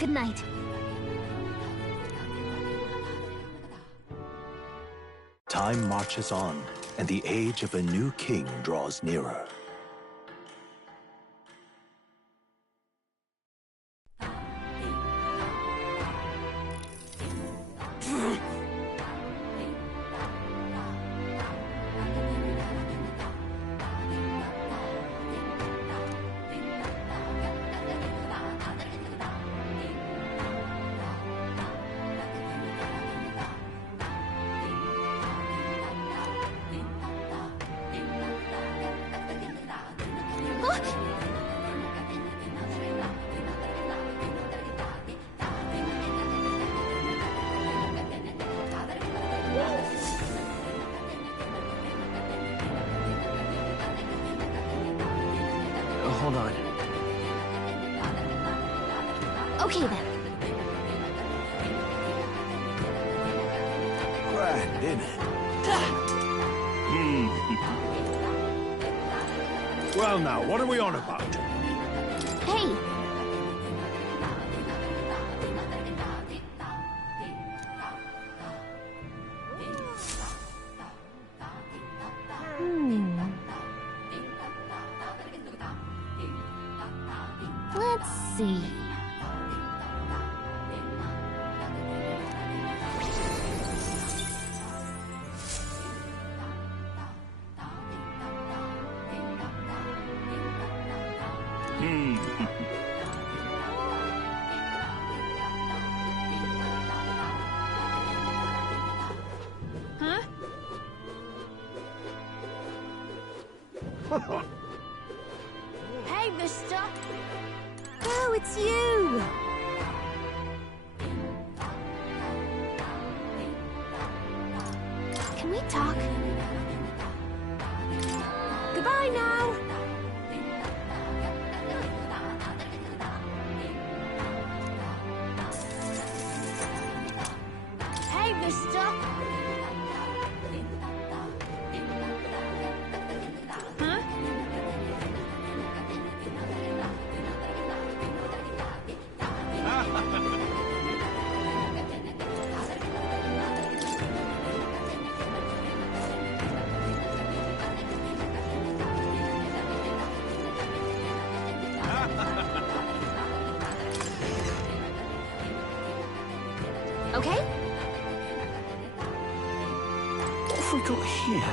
Good night. Time marches on, and the age of a new king draws nearer. Hold on. Okay then. Grand, isn't it? Well now, what are we on about? Hey! Let's see. Huh? Hey, mister! Oh, it's you! Can we talk? Goodbye now! Hey, mister! Huh? Okay? What have we got here?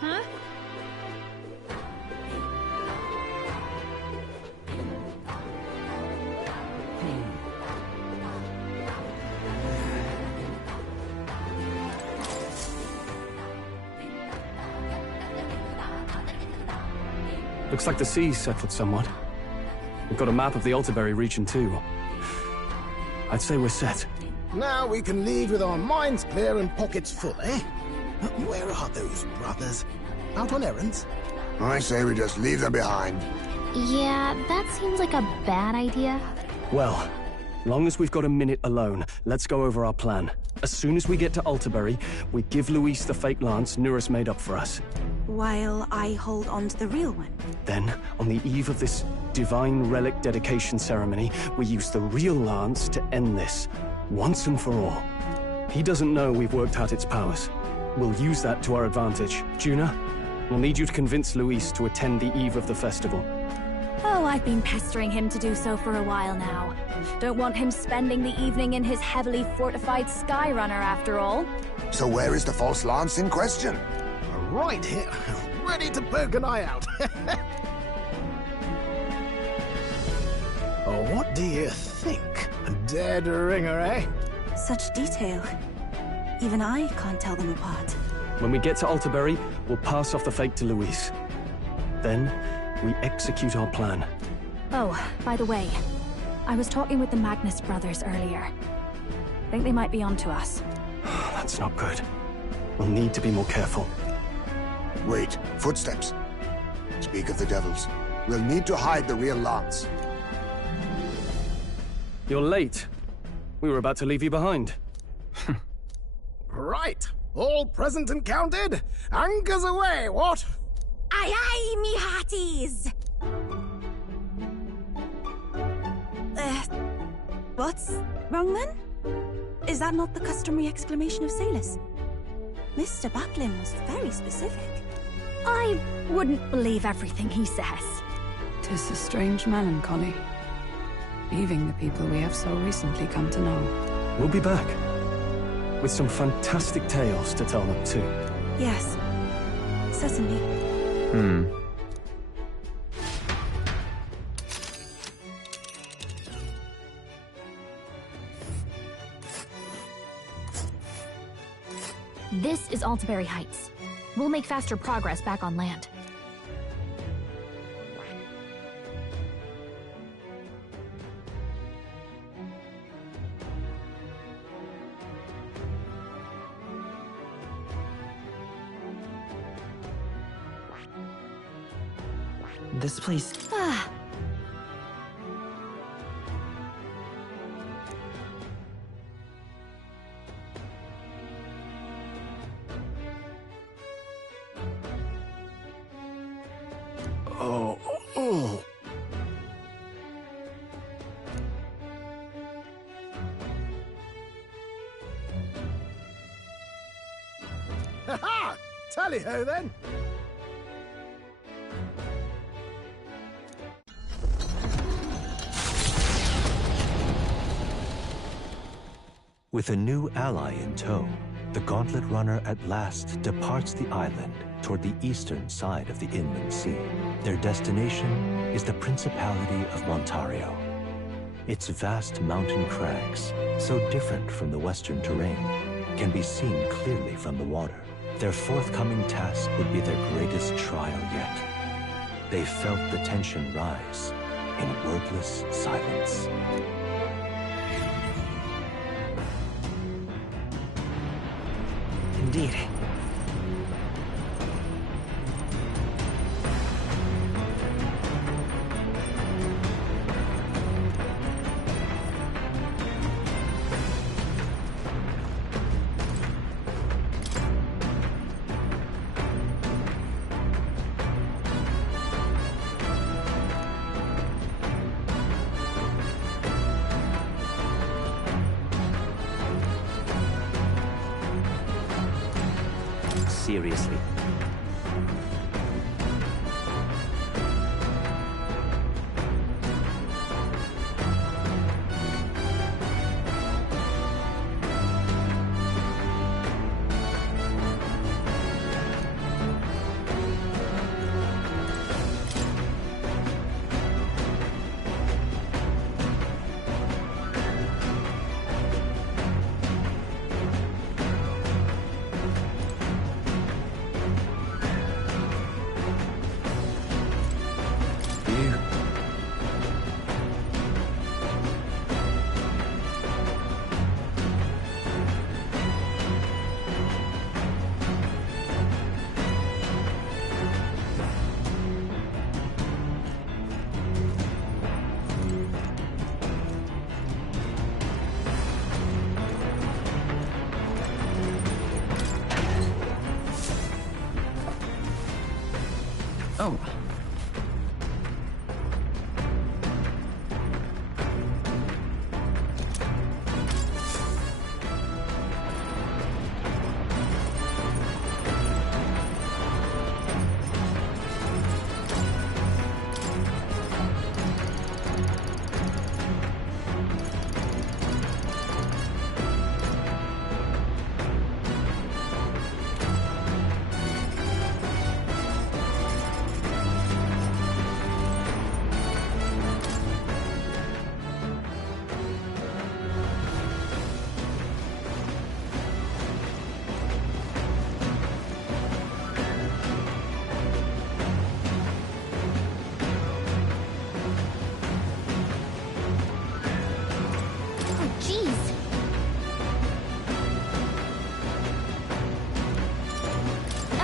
Huh? Looks like the sea's settled somewhat. We've got a map of the Iturbide region too. I'd say we're set. Now we can leave with our minds clear and pockets full, eh? Where are those brothers? Out on errands? I say we just leave them behind. Yeah, that seems like a bad idea. Well, long as we've got a minute alone, let's go over our plan. As soon as we get to Iturbide, we give Luis the fake lance Nurus made up for us. While I hold on to the real one. Then, on the eve of this divine relic dedication ceremony, we use the real lance to end this, once and for all. He doesn't know we've worked out its powers. We'll use that to our advantage. Juna, we'll need you to convince Luis to attend the eve of the festival. Oh, I've been pestering him to do so for a while now. Don't want him spending the evening in his heavily fortified Skyrunner after all. So where is the false lance in question? Right here, ready to poke an eye out. what do you think? A dead ringer, eh? Such detail. Even I can't tell them apart. When we get to Iturbide, we'll pass off the fake to Luis. Then, we execute our plan. Oh, by the way, I was talking with the Magnus brothers earlier. Think they might be onto us. That's not good. We'll need to be more careful. Wait, footsteps. Speak of the devils. We'll need to hide the real Lance. You're late. We were about to leave you behind. Right. All present and counted? Anchors away, what? Aye aye, me hearties! What's wrong then? Is that not the customary exclamation of sailors? Mr. Buckland was very specific. I wouldn't believe everything he says. 'Tis a strange melancholy, leaving the people we have so recently come to know. We'll be back. With some fantastic tales to tell them too. Yes, certainly. This is Iturbide Heights. We'll make faster progress back on land. This place... Oh. Ha-ha! Tally-ho, then! With a new ally in tow, the Gauntlet Runner at last departs the island toward the eastern side of the inland sea. Their destination is the Principality of Montario. Its vast mountain crags, so different from the western terrain, can be seen clearly from the water. Their forthcoming task would be their greatest trial yet. They felt the tension rise in wordless silence. Indeed. Seriously. Oh.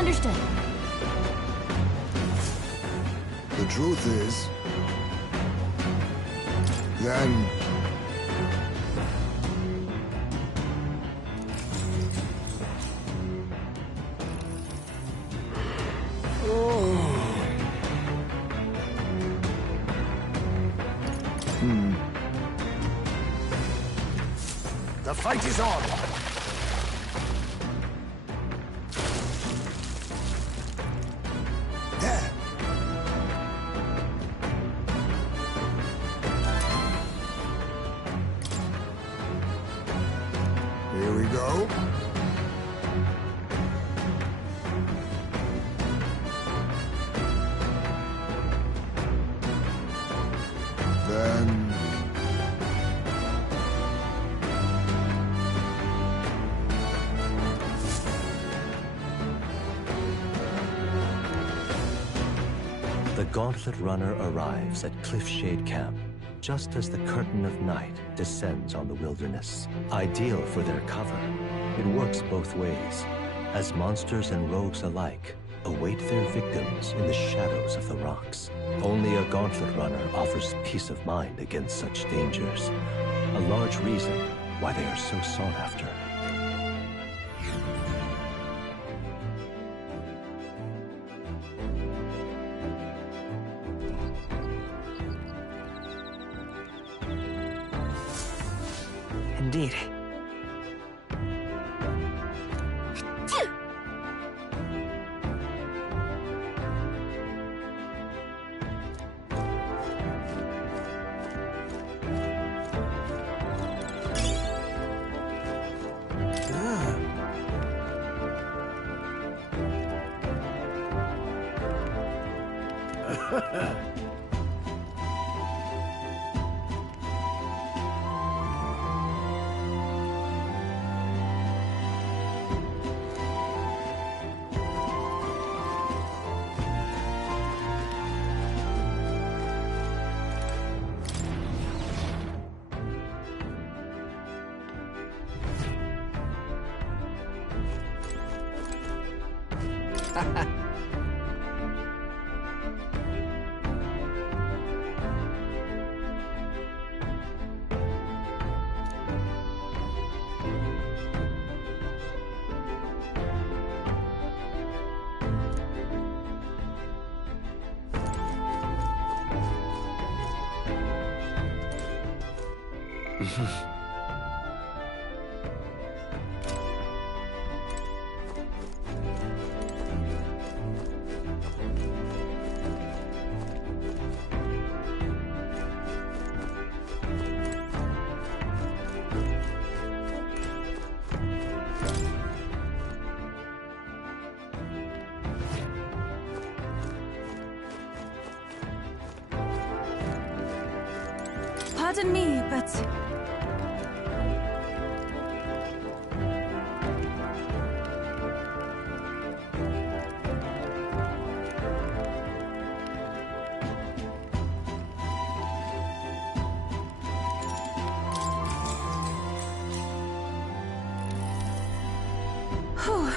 Understood. The truth is... Then... The fight is on! There! Here we go. Then... The Gauntlet Runner arrives at Cliffshade Camp, just as the curtain of night descends on the wilderness. Ideal for their cover, it works both ways, as monsters and rogues alike await their victims in the shadows of the rocks. Only a Gauntlet Runner offers peace of mind against such dangers, a large reason why they are so sought after. Indeed. Pardon me, but... Whew.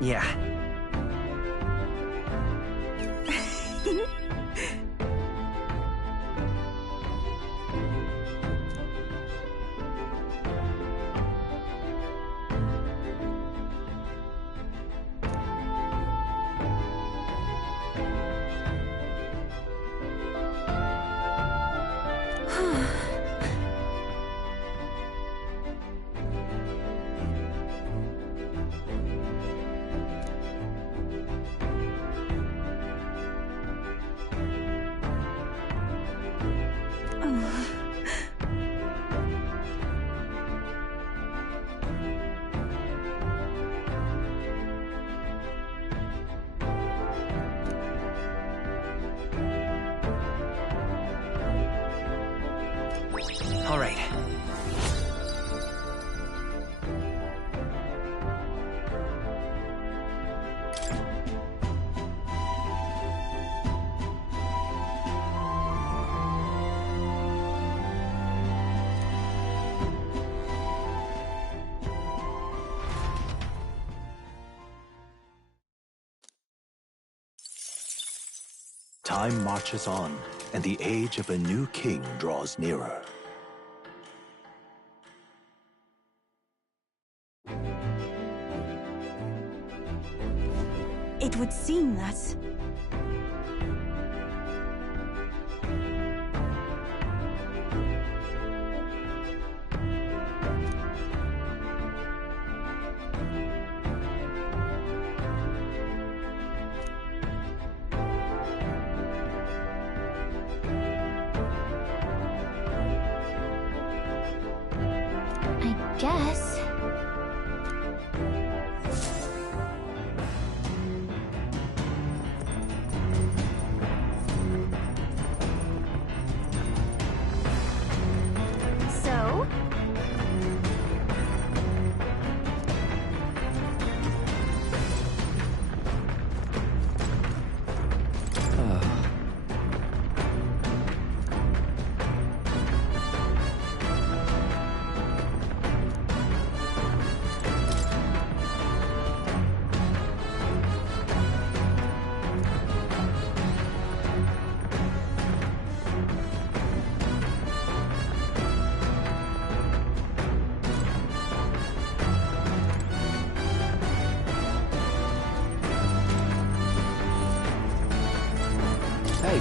Yeah. All right. Time marches on, and the age of a new king draws nearer. It would seem that... I guess. So? Hey.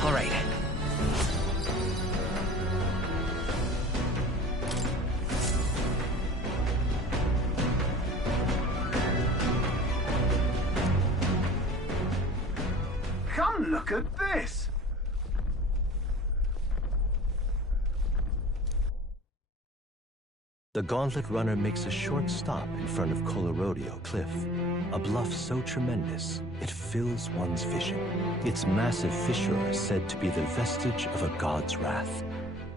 All right. Come look at this! The Gauntlet Runner makes a short stop in front of Colorodeo Cliff, a bluff so tremendous it fills one's vision. Its massive fissure is said to be the vestige of a god's wrath,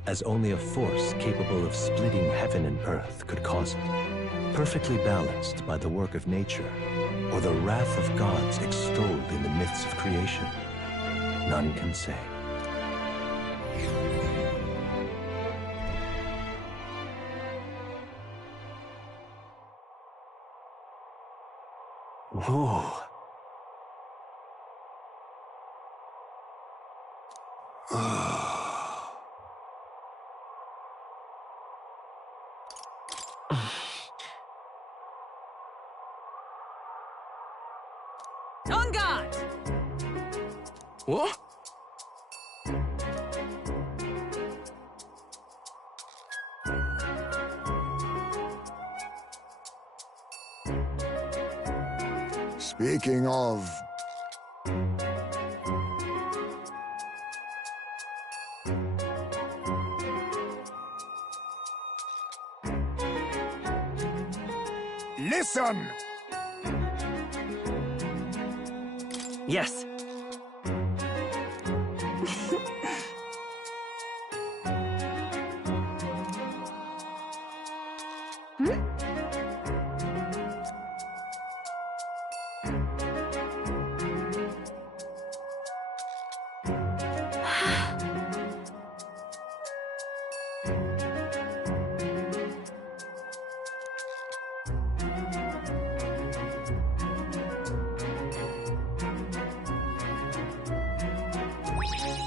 as only a force capable of splitting heaven and earth could cause it. Perfectly balanced by the work of nature, or the wrath of gods extolled in the myths of creation, none can say. Whoa. On guard! What? Speaking of... Listen! Yes.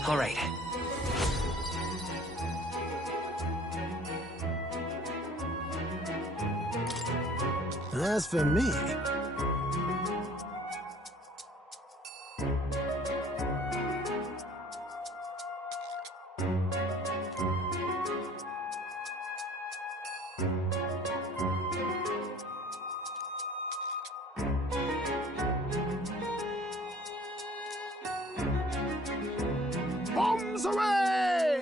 All right. As for me, bombs away!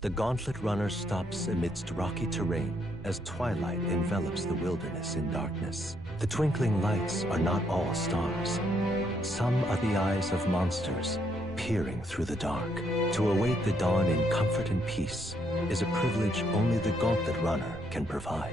The Gauntlet Runner stops amidst rocky terrain as twilight envelops the wilderness in darkness. The twinkling lights are not all stars. Some are the eyes of monsters peering through the dark. To await the dawn in comfort and peace is a privilege only the Gauntlet Runner can provide.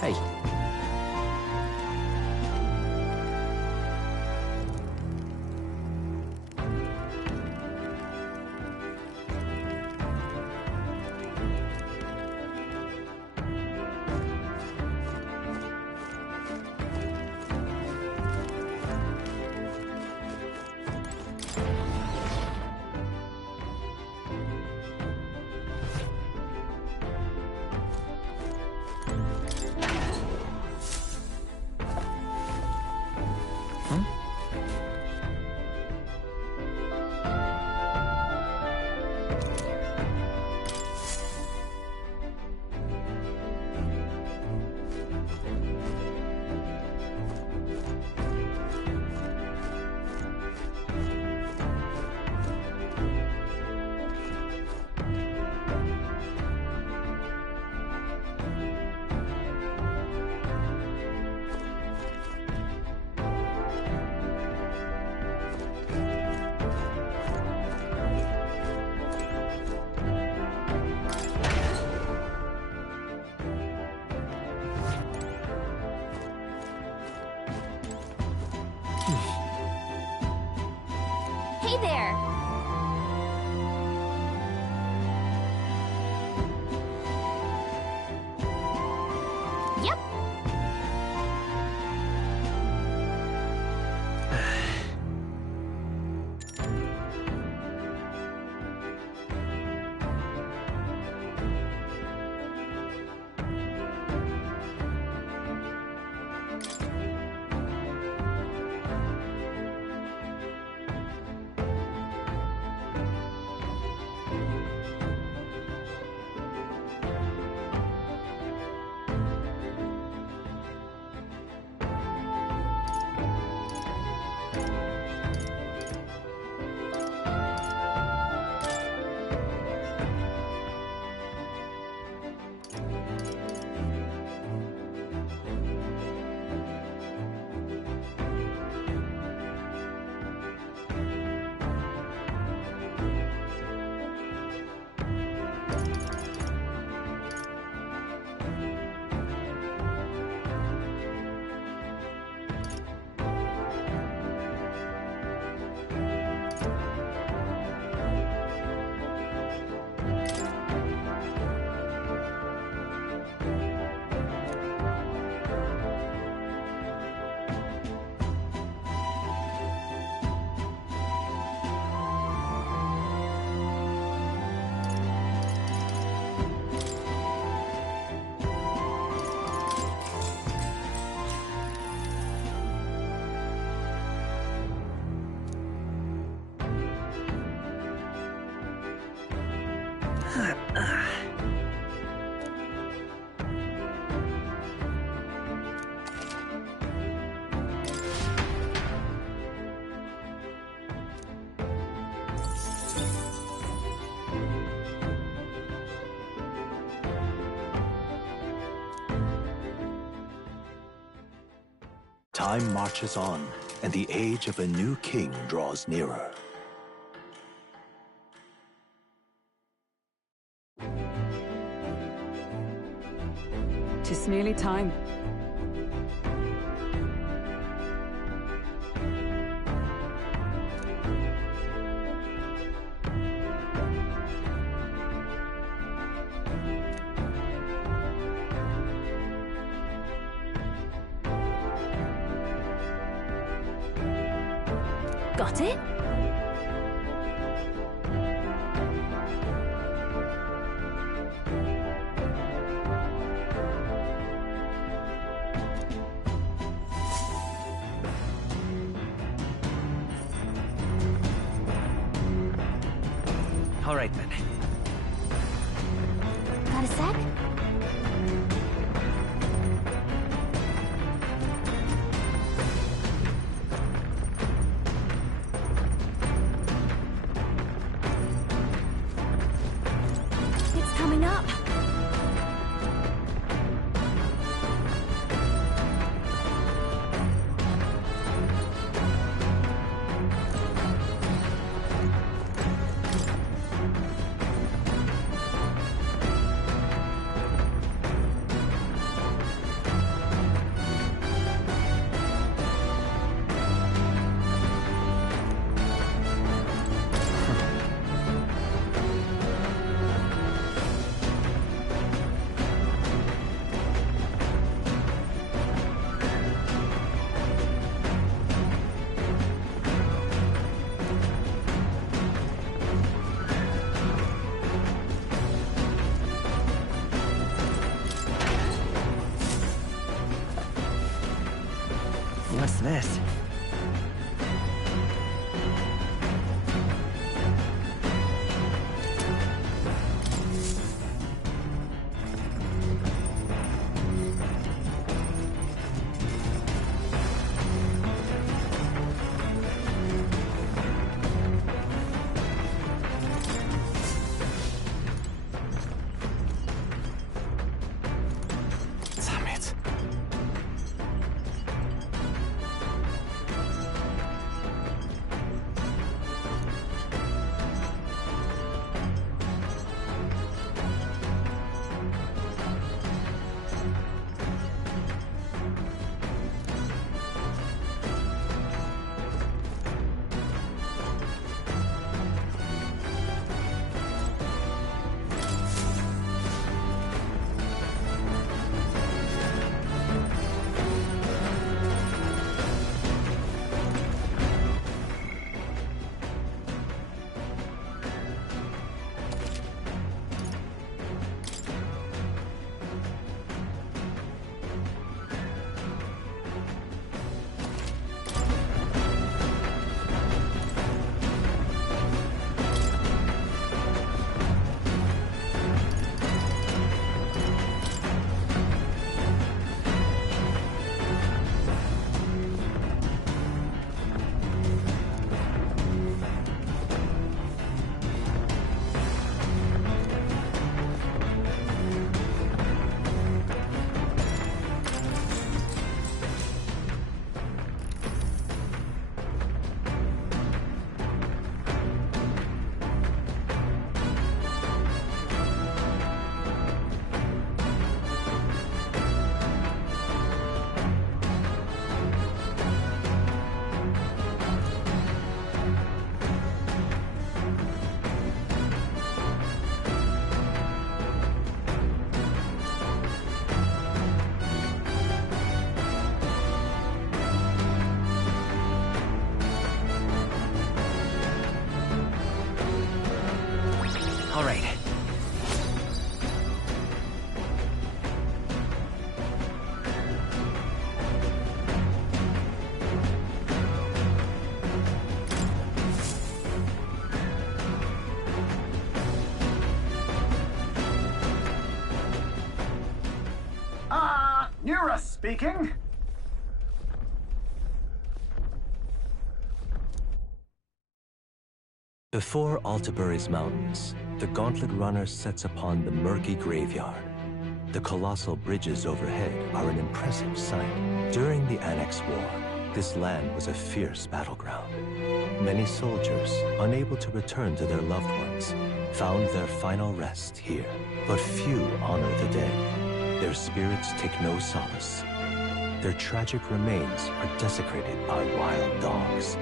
Hey. Hey there! Yep. Time marches on, and the age of a new king draws nearer. "'Tis nearly time. Got it? All right, then. Got a sec? It's coming up. What's this? Damn it. All right. Speaking. Before Iturbide Mountains, the Gauntlet Runner sets upon the murky graveyard. The colossal bridges overhead are an impressive sight. During the Annex War, this land was a fierce battleground. Many soldiers, unable to return to their loved ones, found their final rest here. But few honor the dead. Their spirits take no solace. Their tragic remains are desecrated by wild dogs,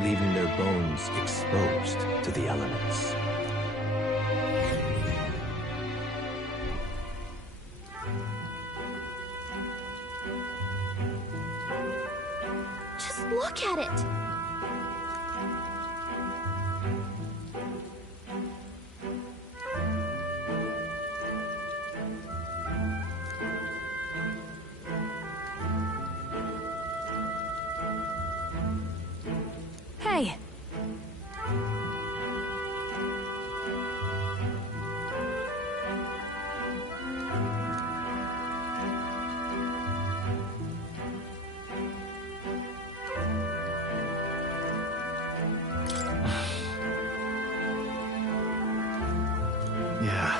leaving their bones exposed to the elements. Just look at it! Hey! Yeah.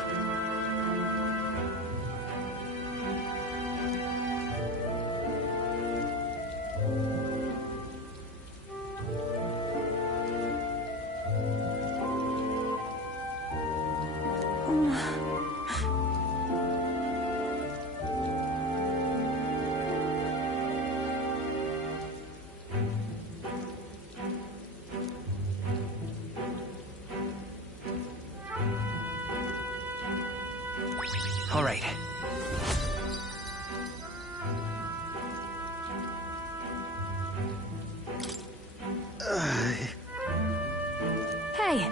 All right. Hey!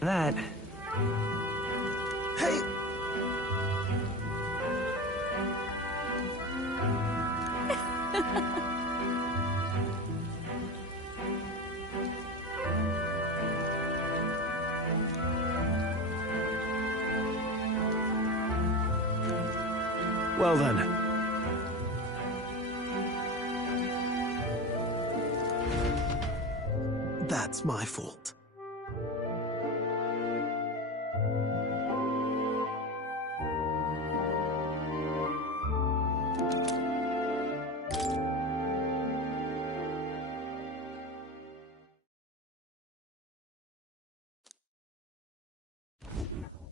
That... Hey! Well then. That's my fault.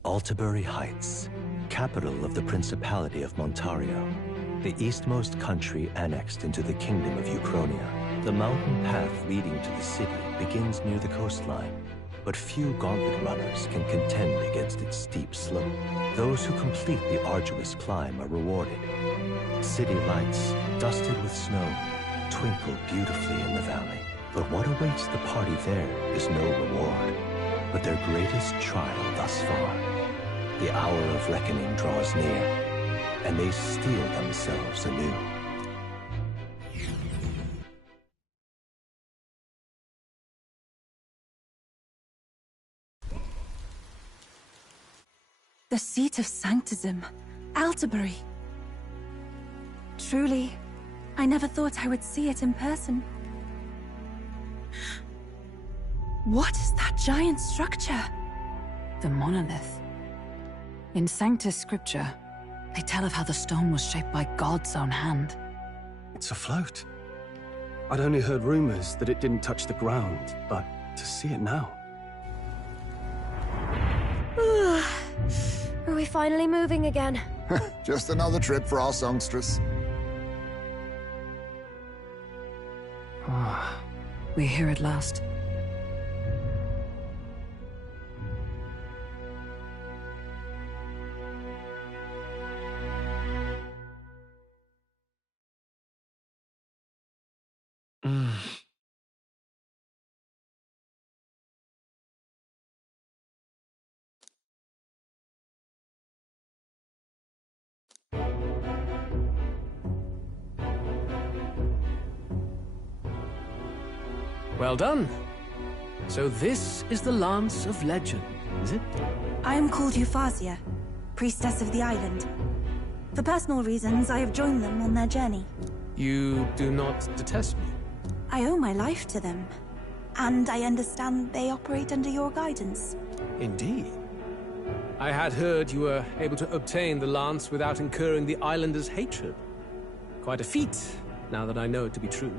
Iturbide Heights, capital of the Principality of Montario, the eastmost country annexed into the Kingdom of Uchronia. The mountain path leading to the city begins near the coastline, but few Gauntlet runners can contend against its steep slope. Those who complete the arduous climb are rewarded. City lights, dusted with snow, twinkle beautifully in the valley. But what awaits the party there is no reward, but their greatest trial thus far. The hour of reckoning draws near, and they steel themselves anew. The seat of sanctism, Iturbide. Truly, I never thought I would see it in person. What is that giant structure? The monolith. In Sanctus Scripture, they tell of how the stone was shaped by God's own hand. It's afloat. I'd only heard rumors that it didn't touch the ground, but to see it now. Are we finally moving again? Just another trip for our songstress. We're here at last. Well done. So this is the Lance of Legend, is it? I am called Euphrasia, priestess of the island. For personal reasons, I have joined them on their journey. You do not detest me? I owe my life to them, and I understand they operate under your guidance. Indeed. I had heard you were able to obtain the lance without incurring the islanders' hatred. Quite a feat, now that I know it to be true.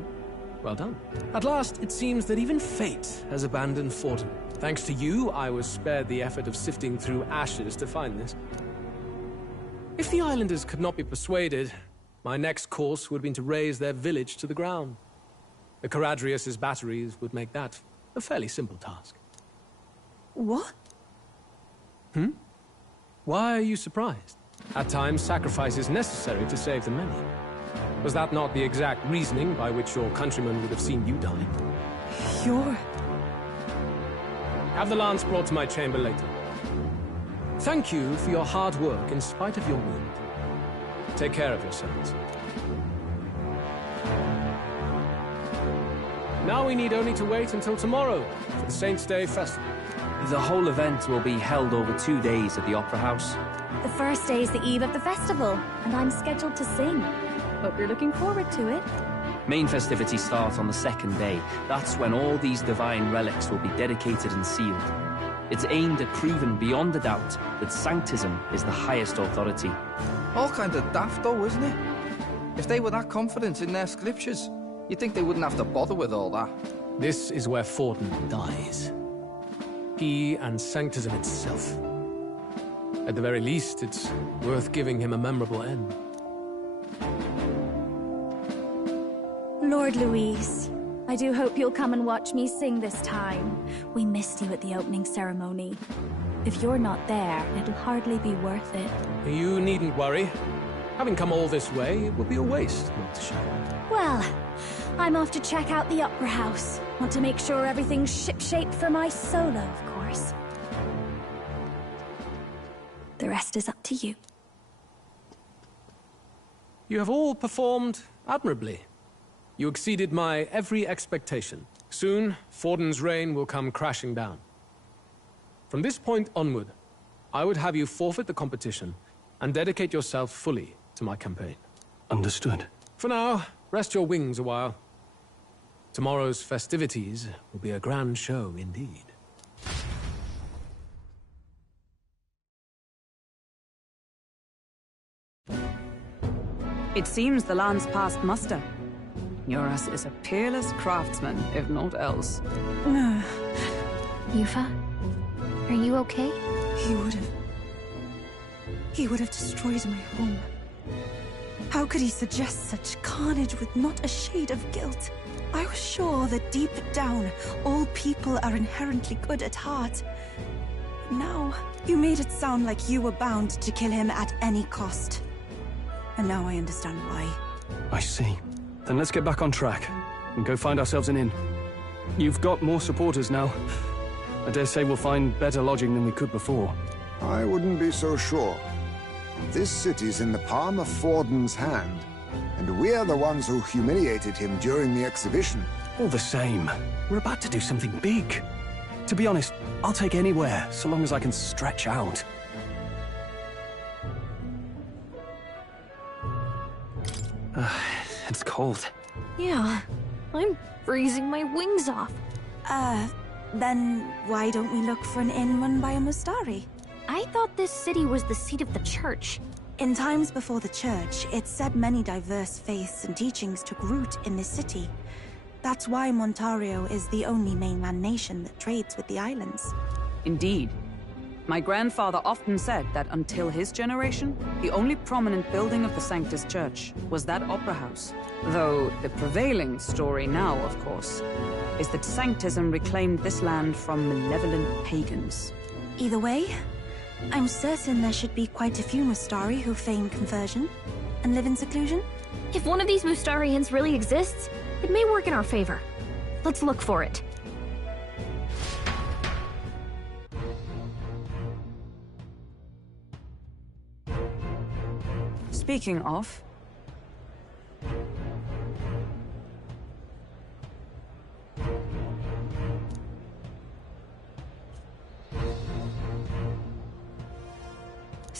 Well done. At last, it seems that even fate has abandoned Fortin. Thanks to you, I was spared the effort of sifting through ashes to find this. If the islanders could not be persuaded, my next course would have been to raze their village to the ground. The Caradrius' batteries would make that a fairly simple task. What? Why are you surprised? At times, sacrifice is necessary to save the many. Was that not the exact reasoning by which your countrymen would have seen you die? You're... Have the lance brought to my chamber later. Thank you for your hard work in spite of your wound. Take care of yourselves. Now we need only to wait until tomorrow for the Saints' Day Festival. The whole event will be held over 2 days at the Opera House. The first day is the eve of the festival, and I'm scheduled to sing. Hope you're looking forward to it. Main festivities start on the second day. That's when all these divine relics will be dedicated and sealed. It's aimed at proving beyond a doubt that Sanctism is the highest authority. All kind of daft though, isn't it? If they were that confident in their scriptures, you'd think they wouldn't have to bother with all that. This is where Fortin dies. He and Sanctism itself. At the very least, it's worth giving him a memorable end. Lord Louise, I do hope you'll come and watch me sing this time. We missed you at the opening ceremony. If you're not there, it'll hardly be worth it. You needn't worry. Having come all this way, it would be a waste not to show. Well, I'm off to check out the Opera House. Want to make sure everything's shipshape for my solo, of course. The rest is up to you. You have all performed admirably. You exceeded my every expectation. Soon, Fortin's reign will come crashing down. From this point onward, I would have you forfeit the competition and dedicate yourself fully to my campaign. Understood. For now, rest your wings a while. Tomorrow's festivities will be a grand show indeed. It seems the lance passed muster. Eurus is a peerless craftsman, if not else. Yufa, are you okay? He would have destroyed my home. How could he suggest such carnage with not a shade of guilt? I was sure that deep down, all people are inherently good at heart. Now, you made it sound like you were bound to kill him at any cost. And now I understand why. I see. Then let's get back on track and go find ourselves an inn. You've got more supporters now. I dare say we'll find better lodging than we could before. I wouldn't be so sure. This city's in the palm of Fortin's hand, and we're the ones who humiliated him during the exhibition. All the same, we're about to do something big. To be honest, I'll take anywhere, so long as I can stretch out. It's cold. Yeah, I'm freezing my wings off. Then why don't we look for an inn run by a Mustari? I thought this city was the seat of the church. In times before the church, it's said many diverse faiths and teachings took root in this city. That's why Montario is the only mainland nation that trades with the islands. Indeed. My grandfather often said that until his generation, the only prominent building of the Sanctus Church was that opera house. Though the prevailing story now, of course, is that Sanctism reclaimed this land from malevolent pagans. Either way, I'm certain there should be quite a few Mustari who feign conversion and live in seclusion. If one of these Mustarians really exists, it may work in our favor. Let's look for it. Speaking of...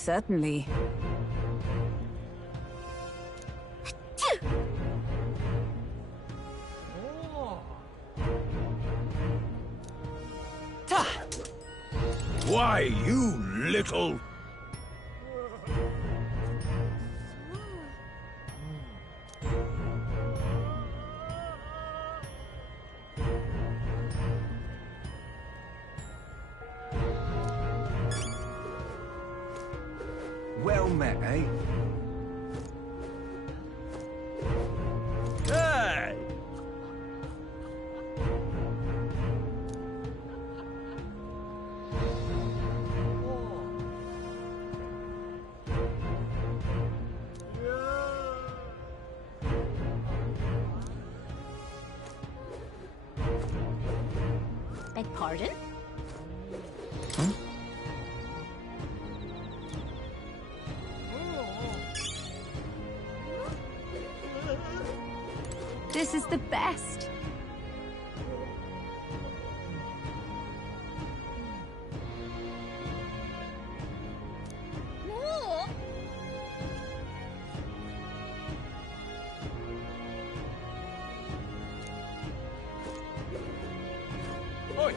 certainly. Why, you little... Well met, eh? Hey! Beg pardon? This is the best. Oi!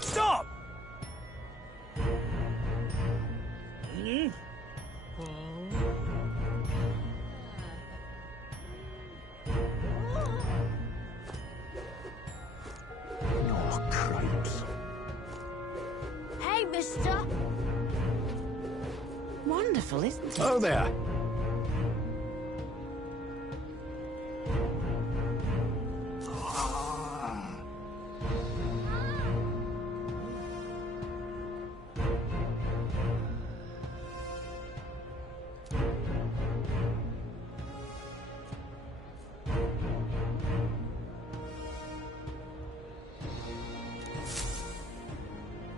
Stop! Oh, cripes. Hey, mister! Wonderful, isn't it? Oh, there.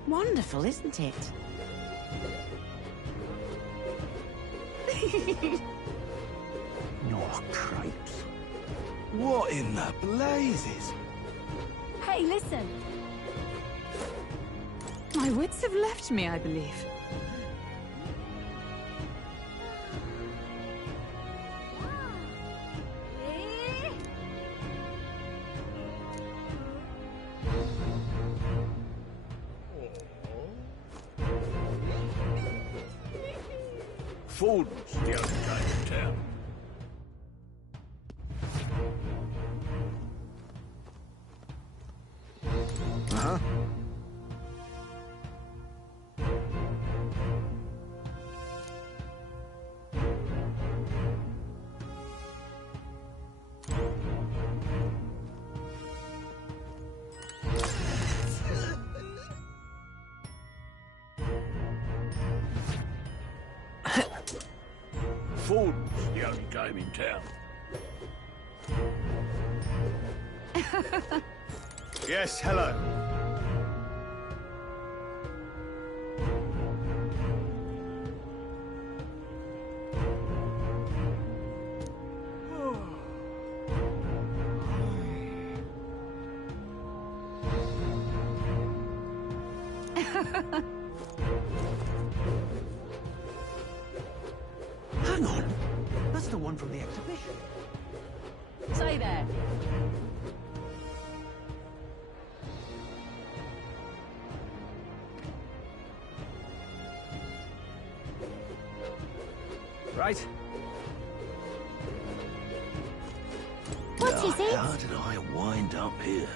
Wonderful, isn't it? Oh, cripes. What in the blazes? Hey, listen. My wits have left me, I believe. Ford's the only game in town. Uh-huh. Ford's the only game in town. Yes, hello. Hang on. That's the one from the exhibition. Say there. Right. What is it? How did I wind up here?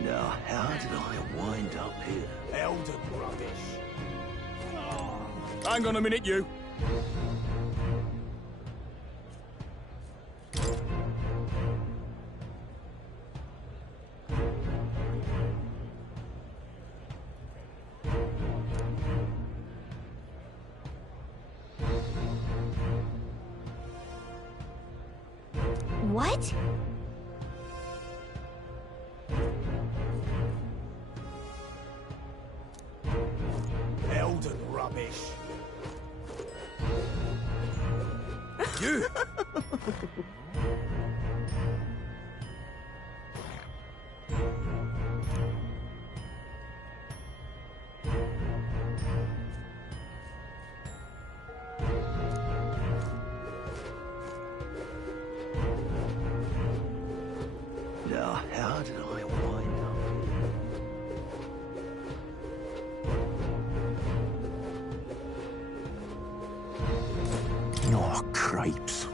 Now, how did I wind up here? Elder rubbish. Hang on a minute, you. What? Elden rubbish. You! Now, how did I wind up? Oh, cripes.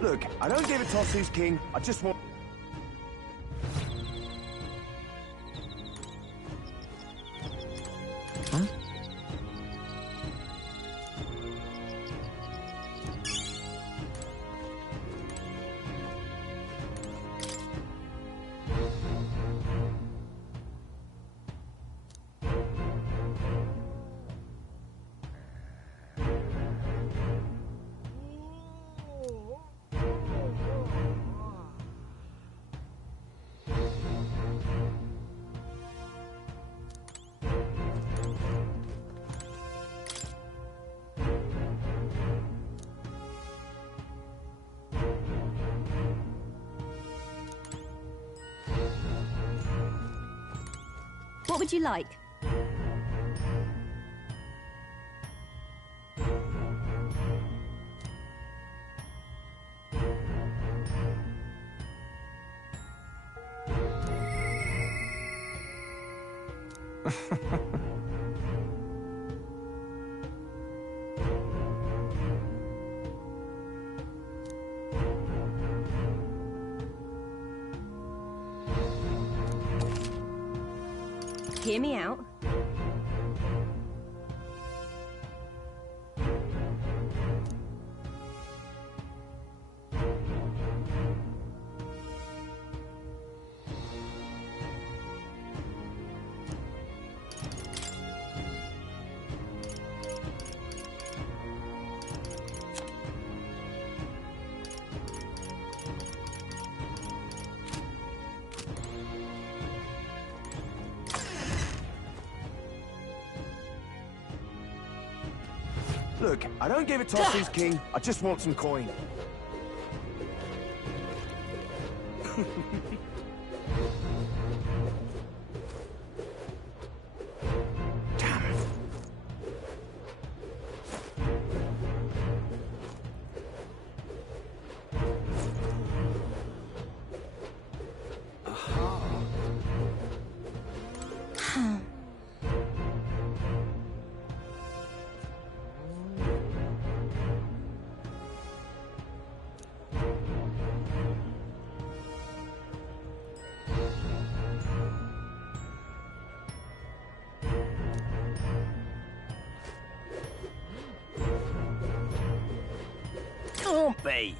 Look, I don't give a toss who's king. I just want... What would you like? Hear me out. Look, I don't give a toss who's king. I just want some coin. Can't be.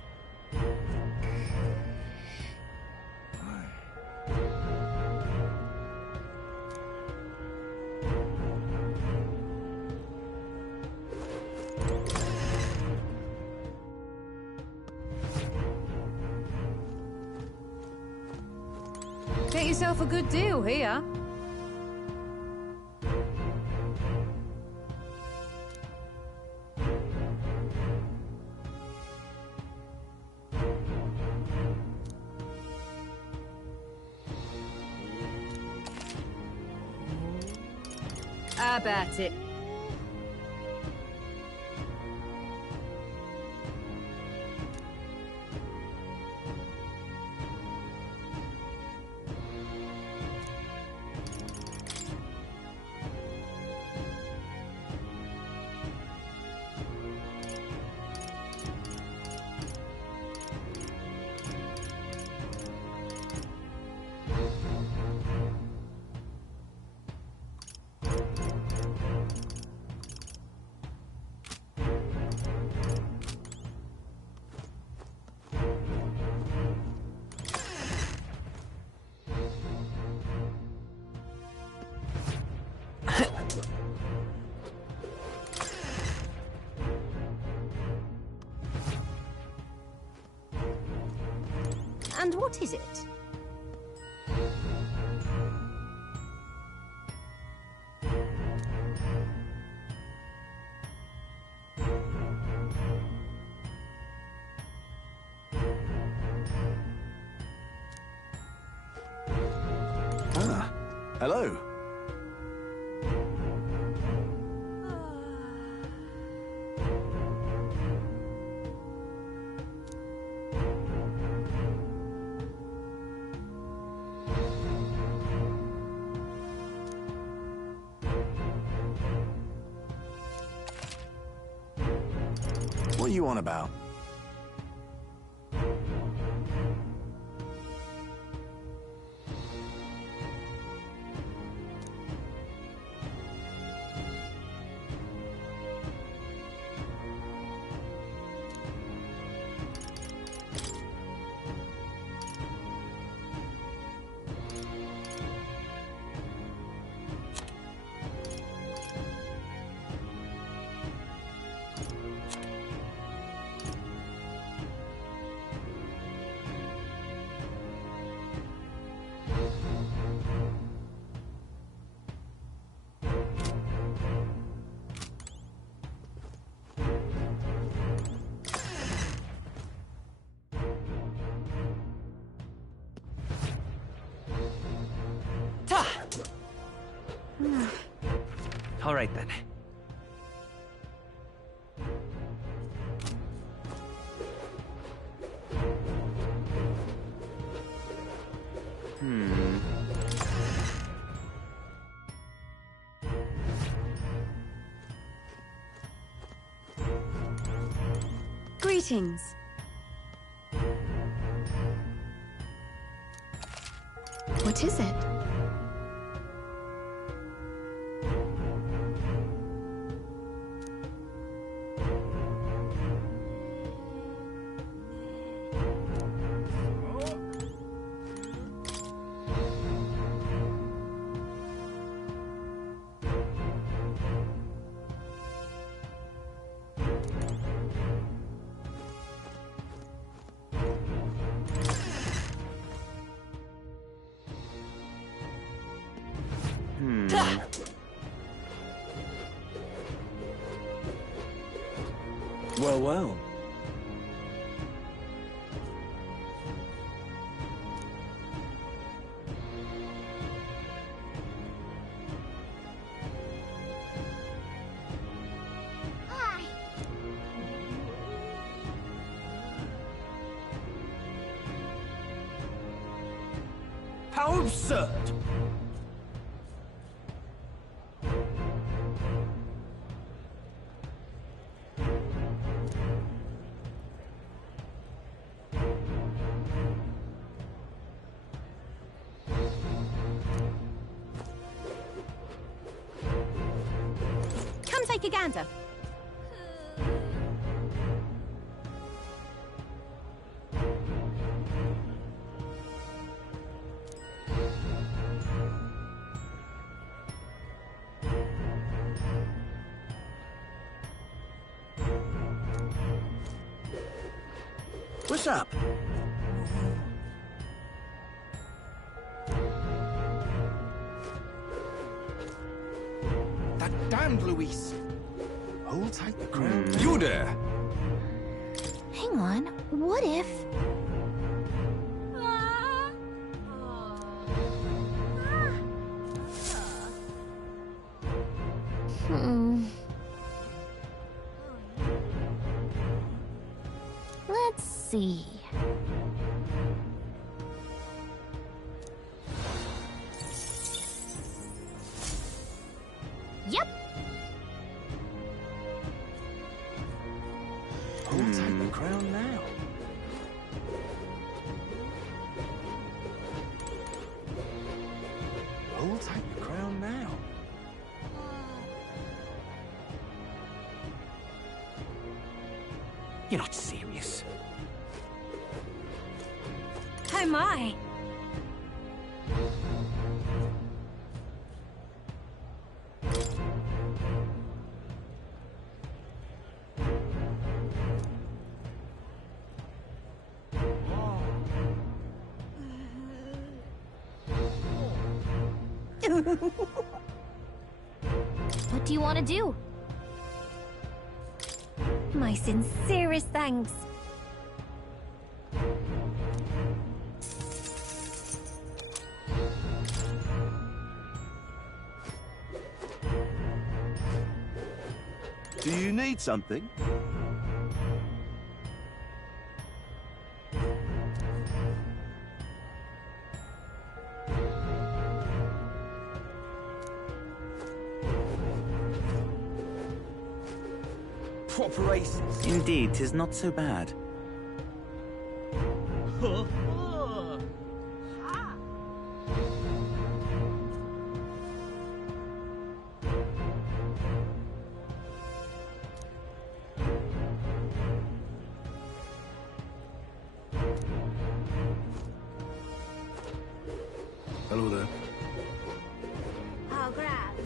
Get yourself a good deal here. How about it? And what is it? Ah, hello. What are you on about? All right then. Greetings. What is it? Well, well. How absurd! Come take a gander. What's up? That damned Luis. Hold tight the crown. You there! Hang on, what if... Let's see. Yep. Hold tight the crown now. Hold tight the crown now. You're not serious. Oh my! What do you want to do? My sincerest thanks. Do you need something? Proper aces. Indeed, 'tis not so bad. Hello there. Oh, grand.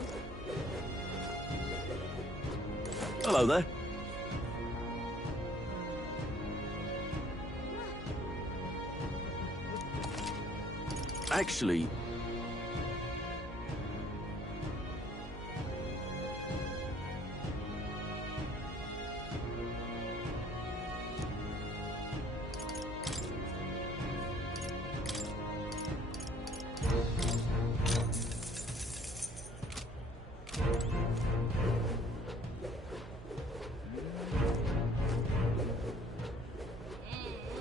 Hello there. Actually...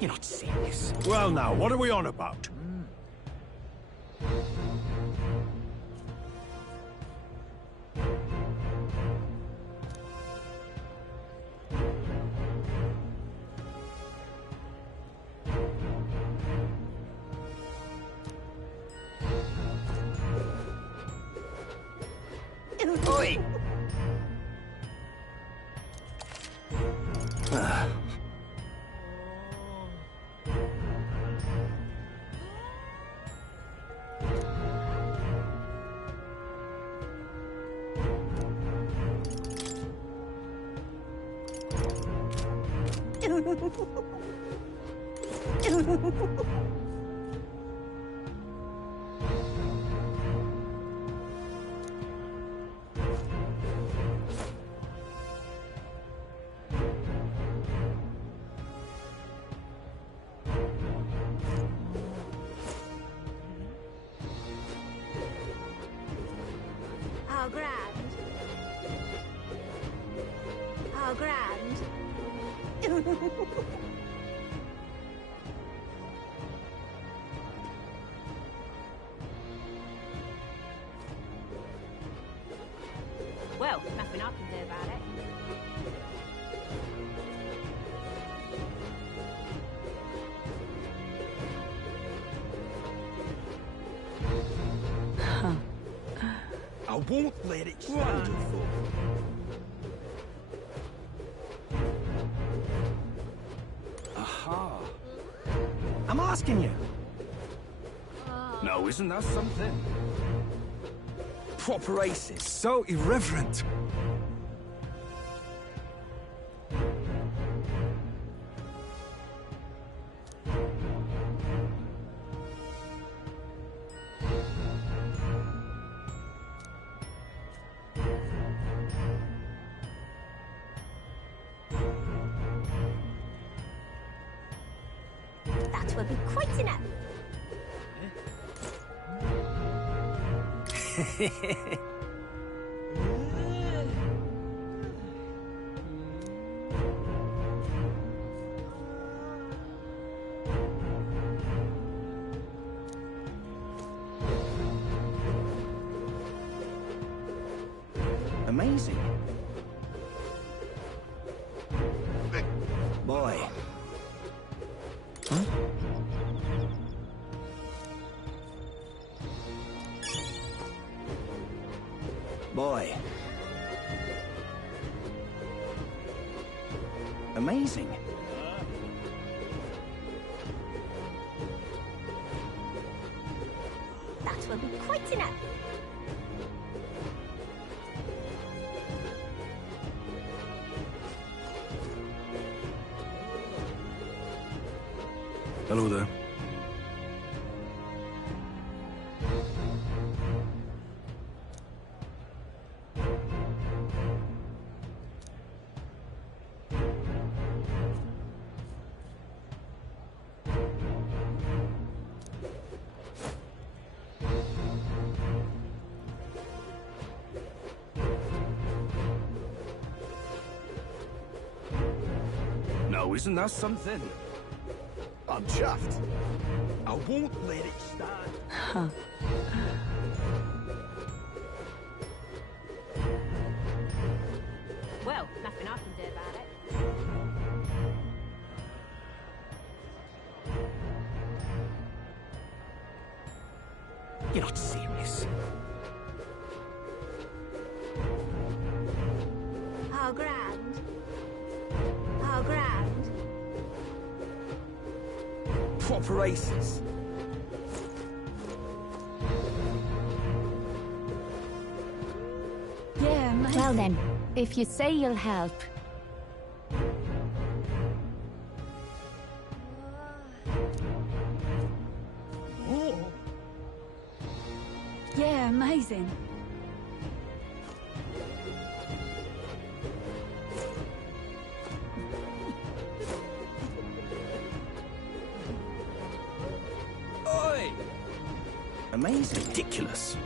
You're not serious. Well now, what are we on about? Oi! Oh, grand. Oh, grand. Well, nothing I can do about it. I won't let it stand. Aha. I'm asking you. Now, isn't that something? Proper aces. So irreverent. That will be quite enough. Amazing. Boy. Huh? Boy. Amazing. That will be quite enough. Hello there. isn't that something? I'm chuffed. I won't let it stand. Huh. Well, nothing I can do about it. You're not serious. How grand. How grand. Proper aces. Yeah, Well then, if you say you'll help. Yeah, amazing. Oi! Amazing. Ridiculous.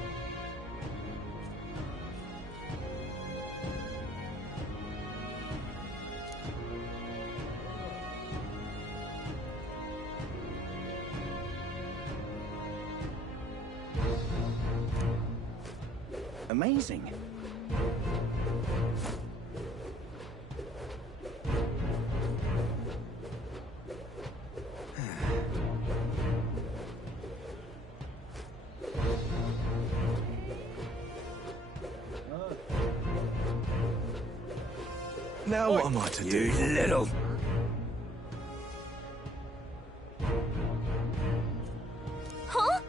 Amazing. Now what am I to do? You little... Huh?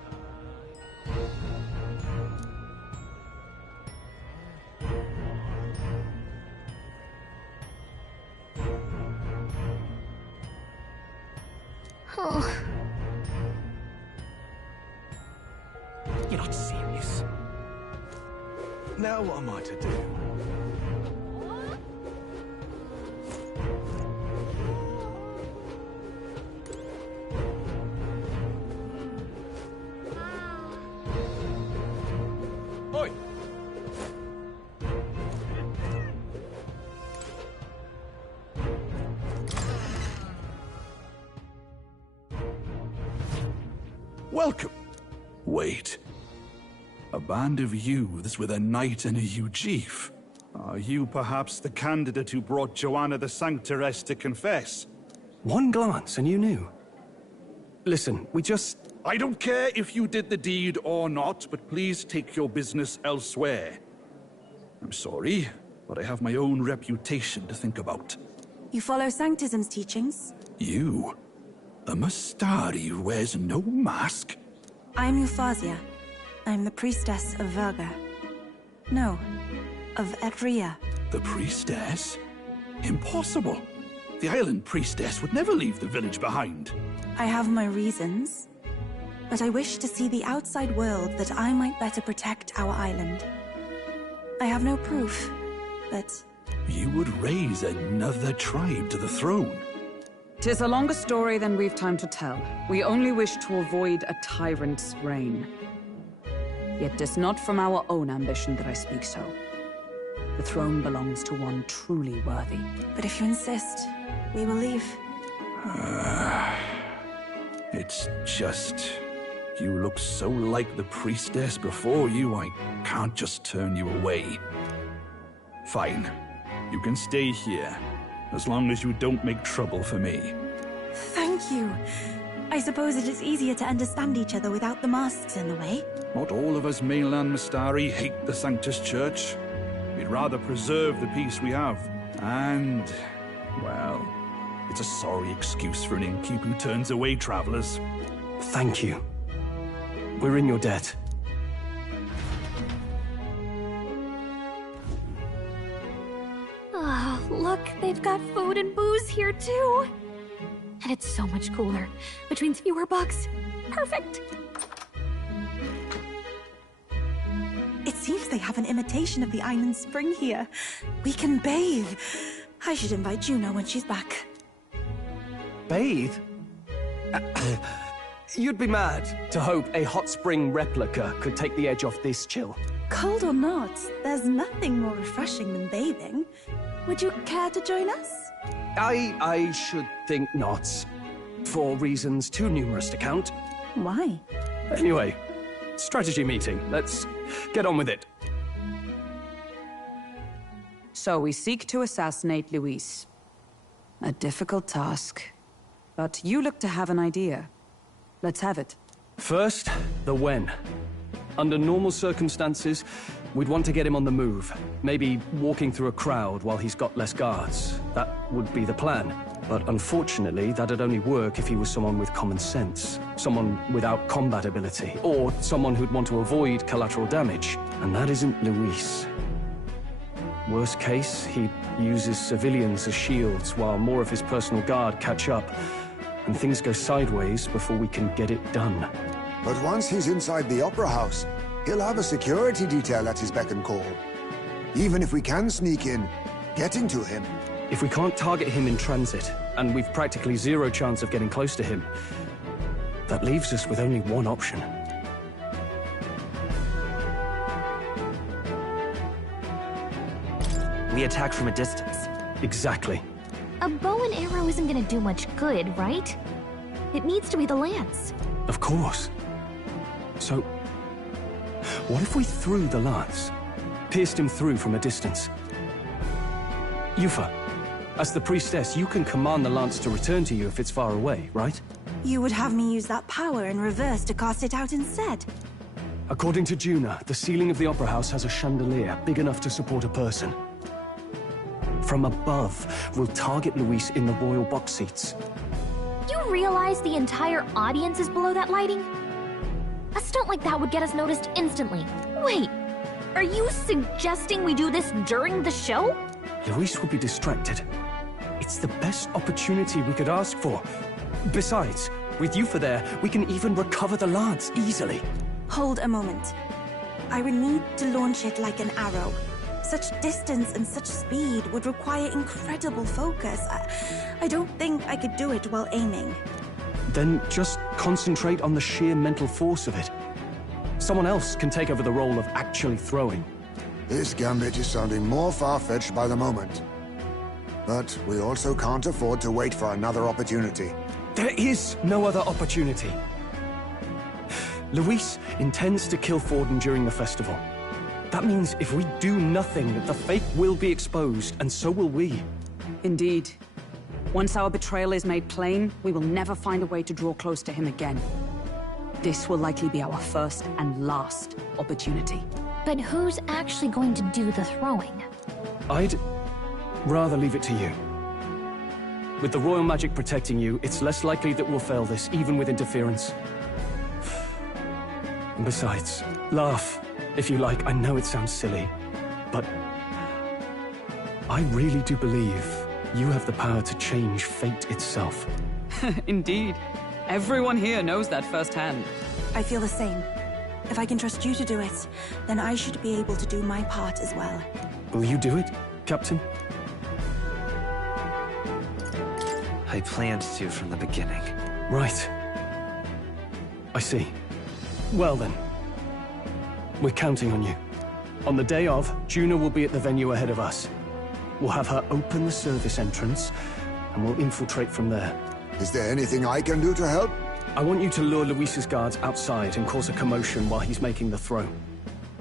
Oh. You're not serious. Now what am I to do? Oi! Welcome. Wait. A band of youths with a knight and a Ujief. Are you perhaps the candidate who brought Joanna the Sanctoress to confess? One glance and you knew. Listen, we just... I don't care if you did the deed or not, but please take your business elsewhere. I'm sorry, but I have my own reputation to think about. You follow Sanctism's teachings? You? A Mastari who wears no mask? I'm Euphausia. I'm the priestess of Verga. No, of Evria. The priestess? Impossible. The island priestess would never leave the village behind. I have my reasons, but I wish to see the outside world that I might better protect our island. I have no proof, but... You would raise another tribe to the throne. 'Tis a longer story than we've time to tell. We only wish to avoid a tyrant's reign. Yet 'tis not from our own ambition that I speak so. The throne belongs to one truly worthy. But if you insist, we will leave. It's just... You look so like the priestess before you, I can't just turn you away. Fine. You can stay here, as long as you don't make trouble for me. Thank you. I suppose it is easier to understand each other without the masks in the way. Not all of us mainland Mastari hate the Sanctus Church. We'd rather preserve the peace we have. And, well, it's a sorry excuse for an innkeep who turns away travelers. Thank you. We're in your debt. Ah, look, they've got food and booze here too. And it's so much cooler. Which means fewer bugs. Perfect. It seems they have an imitation of the island spring here. We can bathe. I should invite Juno when she's back. Bathe? You'd be mad to hope a hot spring replica could take the edge off this chill. Cold or not, there's nothing more refreshing than bathing. Would you care to join us? I should think not. For reasons too numerous to count. Why? Anyway, strategy meeting. Let's get on with it. So we seek to assassinate Luis. A difficult task. But you look to have an idea. Let's have it. First, the when. Under normal circumstances, we'd want to get him on the move. Maybe walking through a crowd while he's got less guards. That would be the plan. But unfortunately, that'd only work if he was someone with common sense. Someone without combat ability. Or someone who'd want to avoid collateral damage. And that isn't Luis. Worst case, he uses civilians as shields while more of his personal guard catch up. And things go sideways before we can get it done. But once he's inside the Opera House, he'll have a security detail at his beck and call. Even if we can sneak in, getting to him. If we can't target him in transit, and we've practically zero chance of getting close to him, that leaves us with only one option. We attack from a distance. Exactly. A bow and arrow isn't gonna do much good, right? It needs to be the lance. Of course. So, what if we threw the lance? Pierced him through from a distance? Yufa, as the priestess, you can command the lance to return to you if it's far away, right? You would have me use that power in reverse to cast it out instead. According to Juna, the ceiling of the Opera House has a chandelier big enough to support a person. From above, we'll target Luis in the royal box seats. You realize the entire audience is below that lighting? A stunt like that would get us noticed instantly. Wait, are you suggesting we do this during the show? Luis will be distracted. It's the best opportunity we could ask for. Besides, with Yufa there, we can even recover the lance easily. Hold a moment. I would need to launch it like an arrow. Such distance and such speed would require incredible focus. I don't think I could do it while aiming. Then just concentrate on the sheer mental force of it. Someone else can take over the role of actually throwing. This gambit is sounding more far-fetched by the moment. But we also can't afford to wait for another opportunity. There is no other opportunity. Luis intends to kill Forden during the festival. That means if we do nothing, the fake will be exposed, and so will we. Indeed. Once our betrayal is made plain, we will never find a way to draw close to him again. This will likely be our first and last opportunity. But who's actually going to do the throwing? I'd rather leave it to you. With the royal magic protecting you, it's less likely that we'll fail this, even with interference. And besides, laugh, if you like. I know it sounds silly, but I really do believe you have the power to change fate itself. Indeed. Everyone here knows that firsthand. I feel the same. If I can trust you to do it, then I should be able to do my part as well. Will you do it, Captain? I planned to from the beginning. Right. I see. Well then. We're counting on you. On the day of, Juna will be at the venue ahead of us. We'll have her open the service entrance, and we'll infiltrate from there. Is there anything I can do to help? I want you to lure Luis's guards outside and cause a commotion while he's making the throw.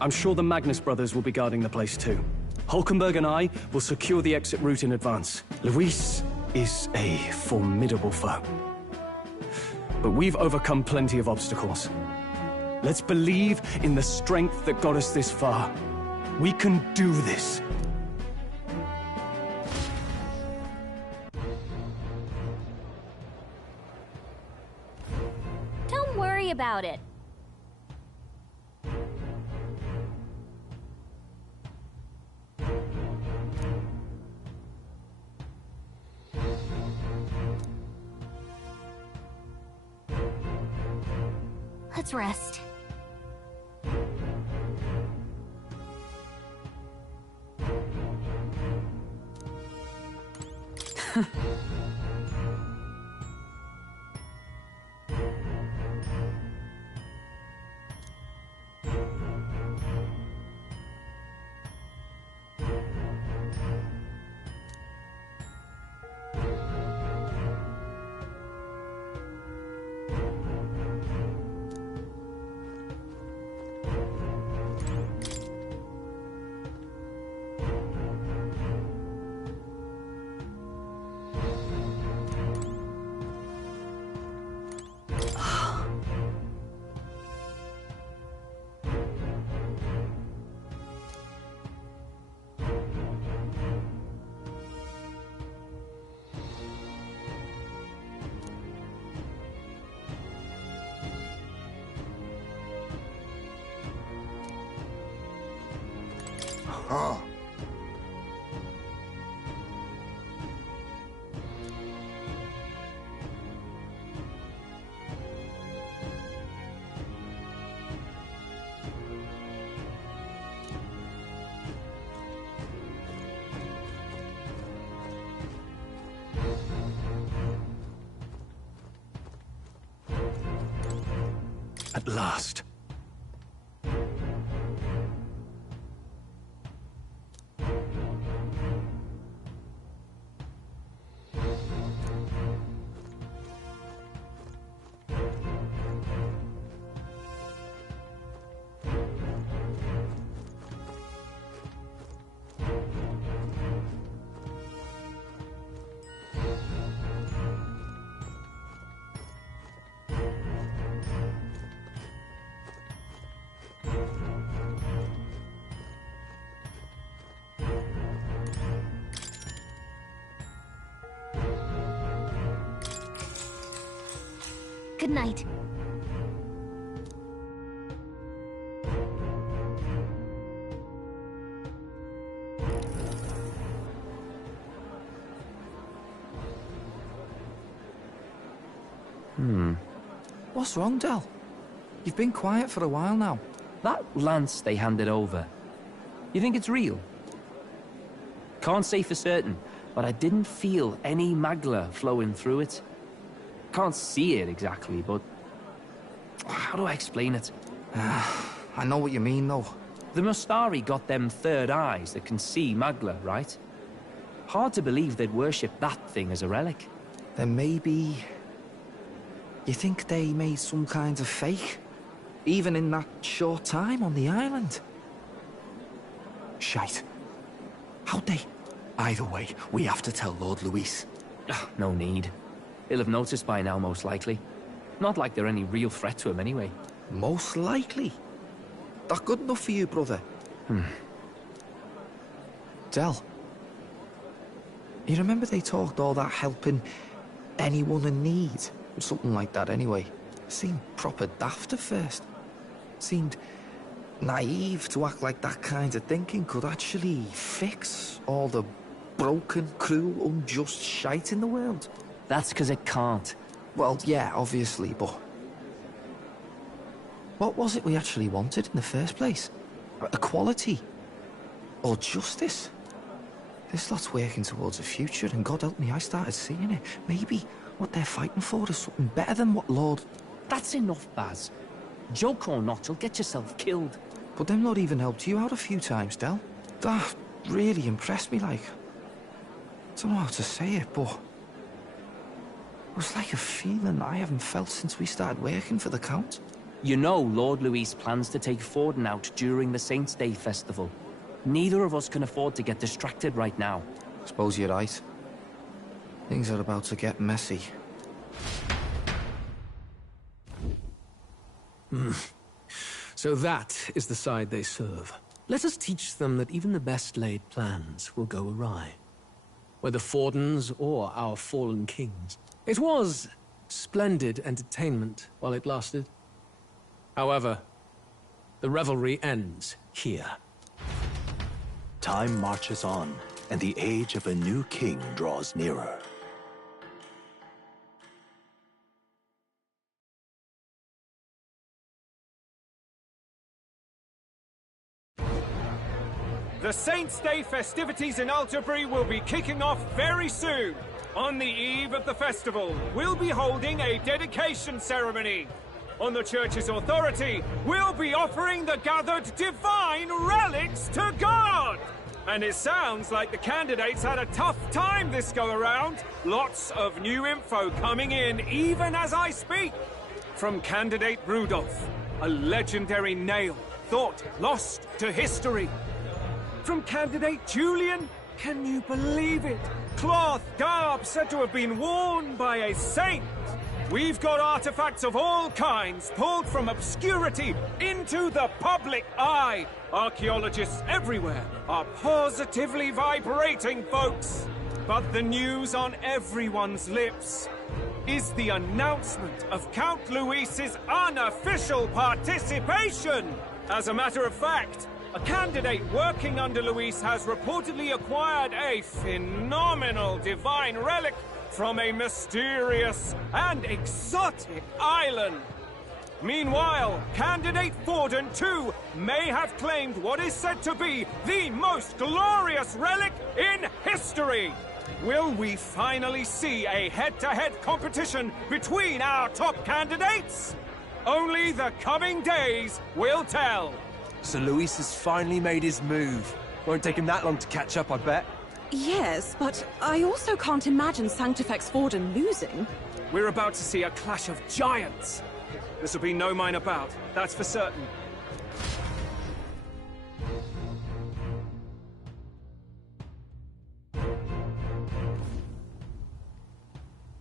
I'm sure the Magnus brothers will be guarding the place too. Hulkenberg and I will secure the exit route in advance. Luis is a formidable foe. But we've overcome plenty of obstacles. Let's believe in the strength that got us this far. We can do this. Don't worry about it. Let's rest. Ah. At last. Good night. What's wrong, Del? You've been quiet for a while now. That lance they handed over, you think it's real? Can't say for certain, but I didn't feel any magla flowing through it. Can't see it exactly, but how do I explain it? I know what you mean, though. The Mustari got them third eyes that can see magla, right? Hard to believe they'd worship that thing as a relic. Then maybe... You think they made some kind of fake? Even in that short time on the island? Shite. How'd they? Either way, we have to tell Lord Luis. No need. He'll have noticed by now, most likely. Not like they're any real threat to him anyway. Most likely? That good enough for you, brother? Del. You remember they talked all that helping anyone in need? Something like that anyway. Seemed proper daft at first. Seemed naive to act like that kind of thinking could actually fix all the broken, cruel, unjust shite in the world. That's because it can't. Well, yeah, obviously, but... What was it we actually wanted in the first place? Equality? Or justice? This lot's working towards a future, and God help me, I started seeing it. Maybe what they're fighting for is something better than what Lord... That's enough, Baz. Joke or not, you'll get yourself killed. But them Lord even helped you out a few times, Del. That really impressed me, like... I don't know how to say it, but... It was like a feeling I haven't felt since we started working for the Count. You know Lord Luis plans to take Forden out during the Saints' Day festival. Neither of us can afford to get distracted right now. Suppose you're right. Things are about to get messy. So that is the side they serve. Let us teach them that even the best laid plans will go awry. Whether Forden's or our fallen kings. It was splendid entertainment while it lasted. However, the revelry ends here. Time marches on, and the age of a new king draws nearer. The Saints' Day festivities in Iturbide will be kicking off very soon. On the eve of the festival, we'll be holding a dedication ceremony. On the church's authority, we'll be offering the gathered divine relics to God! And it sounds like the candidates had a tough time this go-around. Lots of new info coming in even as I speak. From candidate Rudolph, a legendary nail thought lost to history. From candidate Julian, can you believe it? Cloth garb said to have been worn by a saint. We've got artifacts of all kinds pulled from obscurity into the public eye. Archaeologists everywhere are positively vibrating, folks. But the news on everyone's lips is the announcement of Count Luis's unofficial participation. As a matter of fact, A candidate working under Luis has reportedly acquired a phenomenal divine relic from a mysterious and exotic island. Meanwhile, candidate Forden, too, may have claimed what is said to be the most glorious relic in history. Will we finally see a head-to-head competition between our top candidates? Only the coming days will tell. So Luis has finally made his move. Won't take him that long to catch up, I bet. Yes, but I also can't imagine Sanctifex Forden losing. We're about to see a clash of giants. This will be no minor bout, that's for certain.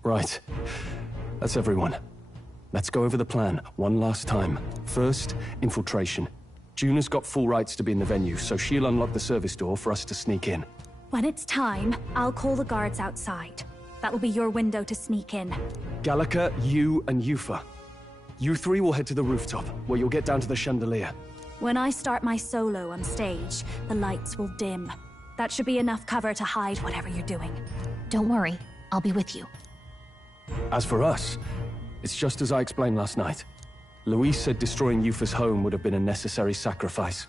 Right. That's everyone. Let's go over the plan one last time. First, infiltration. Juna's got full rights to be in the venue, so she'll unlock the service door for us to sneak in. When it's time, I'll call the guards outside. That'll be your window to sneak in. Gallica, you, and Yufa. You three will head to the rooftop, where you'll get down to the chandelier. When I start my solo on stage, the lights will dim. That should be enough cover to hide whatever you're doing. Don't worry, I'll be with you. As for us, it's just as I explained last night. Luis said destroying Yufa's home would have been a necessary sacrifice.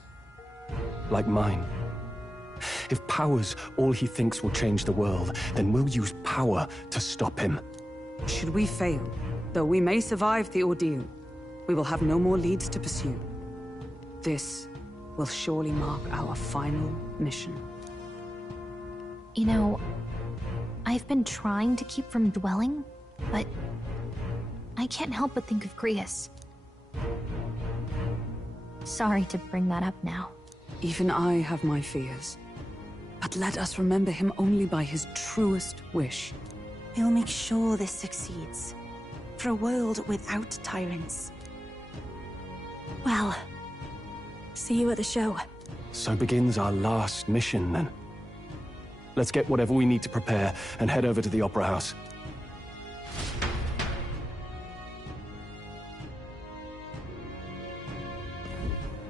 Like mine. If power's all he thinks will change the world, then we'll use power to stop him. Should we fail, though we may survive the ordeal, we will have no more leads to pursue. This will surely mark our final mission. You know, I've been trying to keep from dwelling, but I can't help but think of Grius. Sorry to bring that up now. Even I have my fears. But let us remember him only by his truest wish. We'll make sure this succeeds. For a world without tyrants. Well, see you at the show. So begins our last mission, then. Let's get whatever we need to prepare and head over to the Opera House.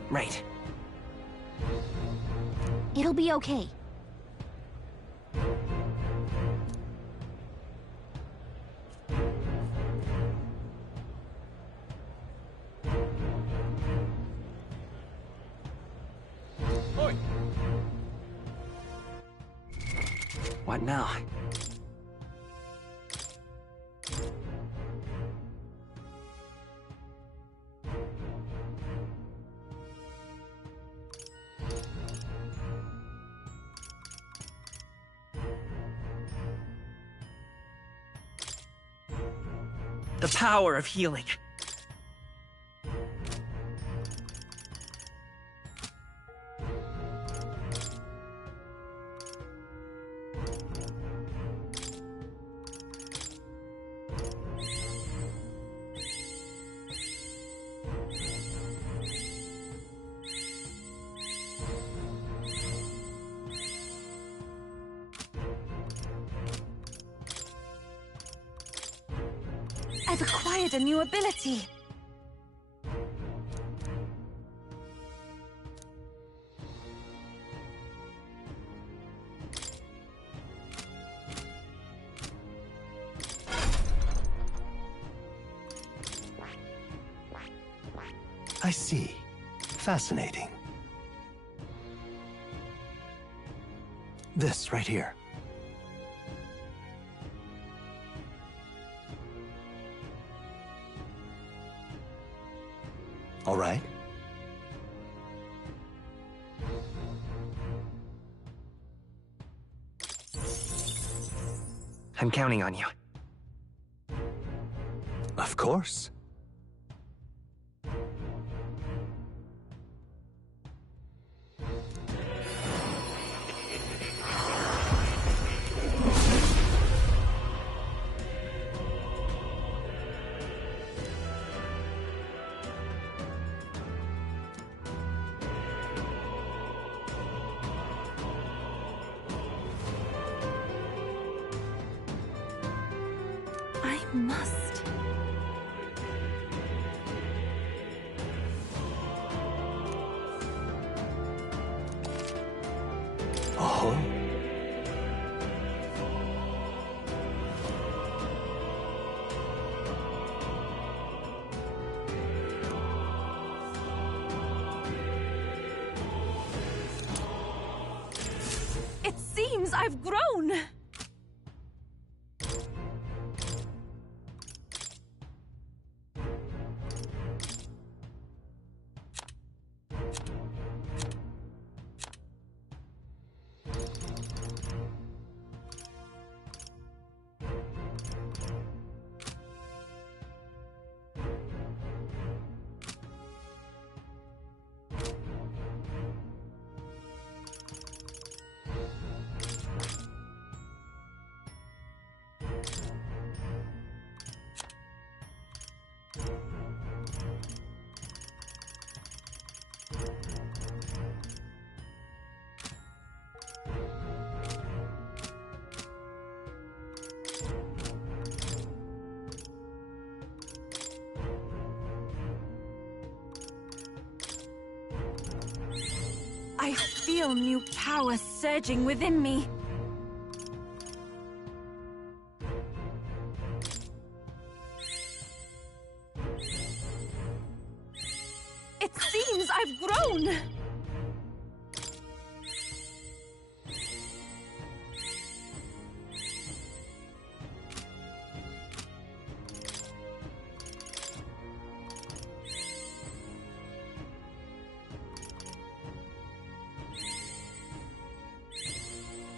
Right. It'll be okay. Oi. What now? The power of healing. I've acquired a new ability. I see. Fascinating. This right here. All right. I'm counting on you. Of course. I must. I've grown! I feel new power surging within me. It seems I've grown!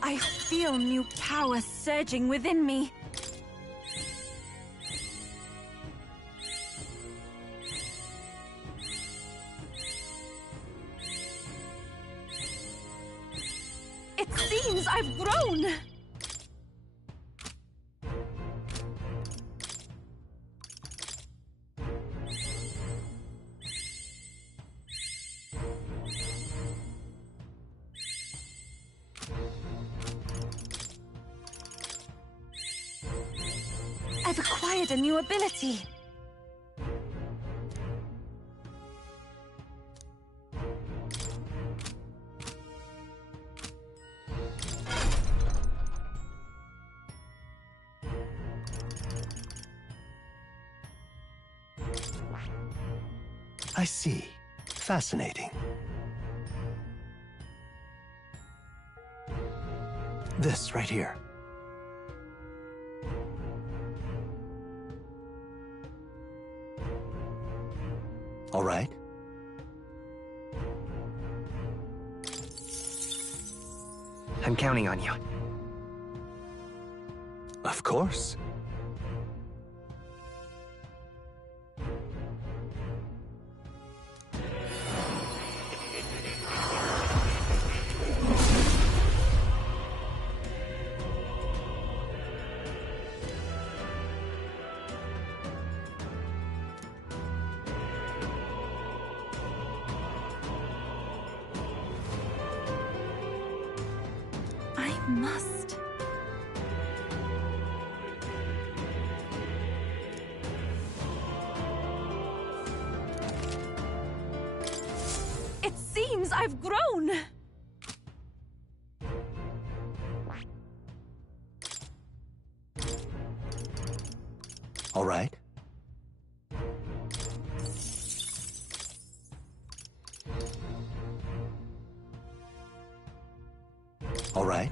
I feel new power surging within me. It seems I've grown! I've acquired a new ability. I see. Fascinating. This right here. All right. I'm counting on you. Of course. I must. It seems I've grown! All right. All right.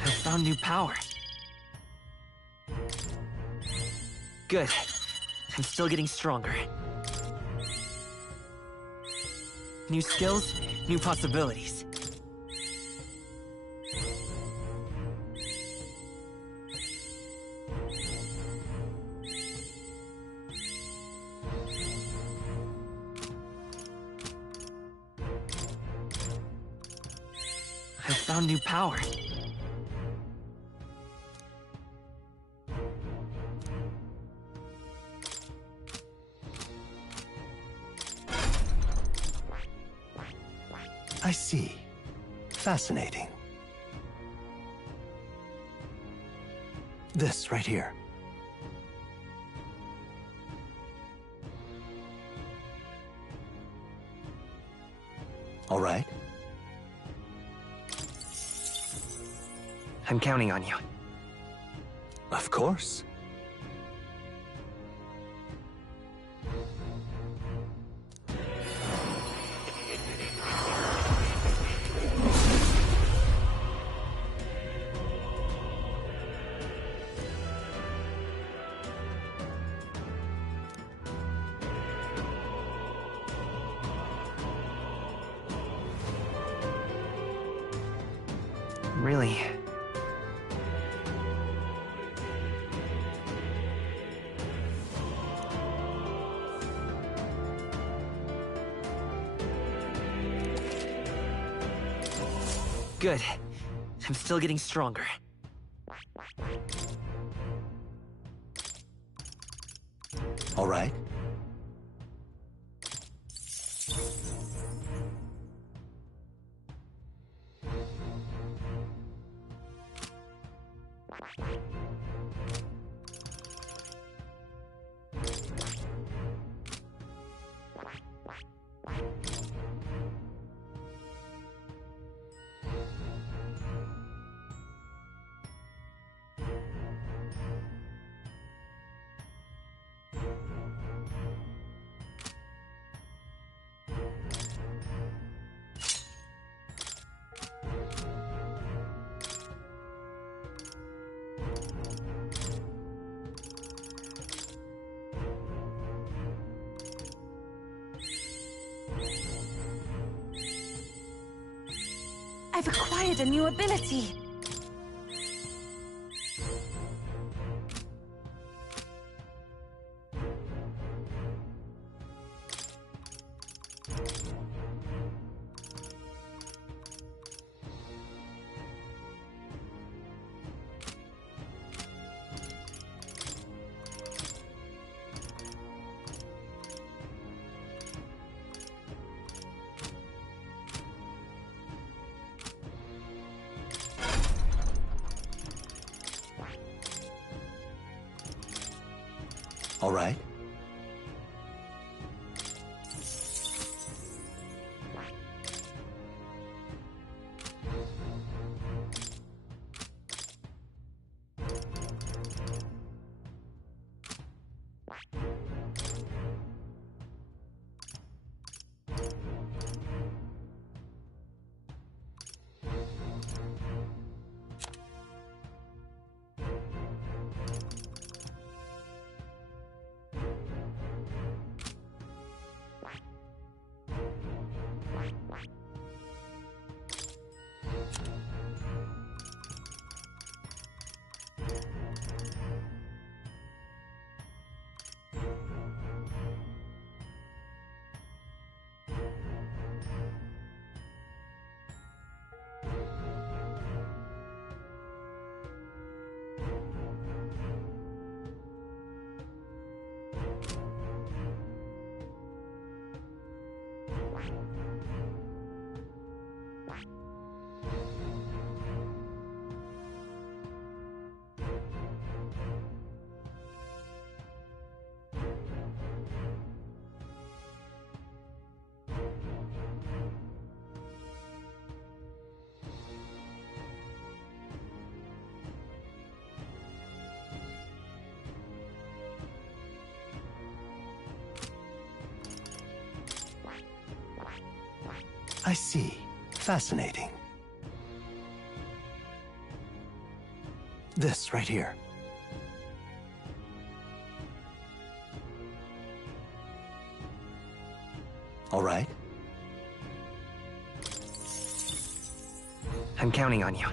I found new power. Good. I'm still getting stronger. New skills, new possibilities. I found new power. I see. Fascinating. This right here. All right. I'm counting on you. Of course. Really? Good. I'm still getting stronger. All right. I've acquired a new ability. All right. I see. Fascinating. This right here. All right. I'm counting on you.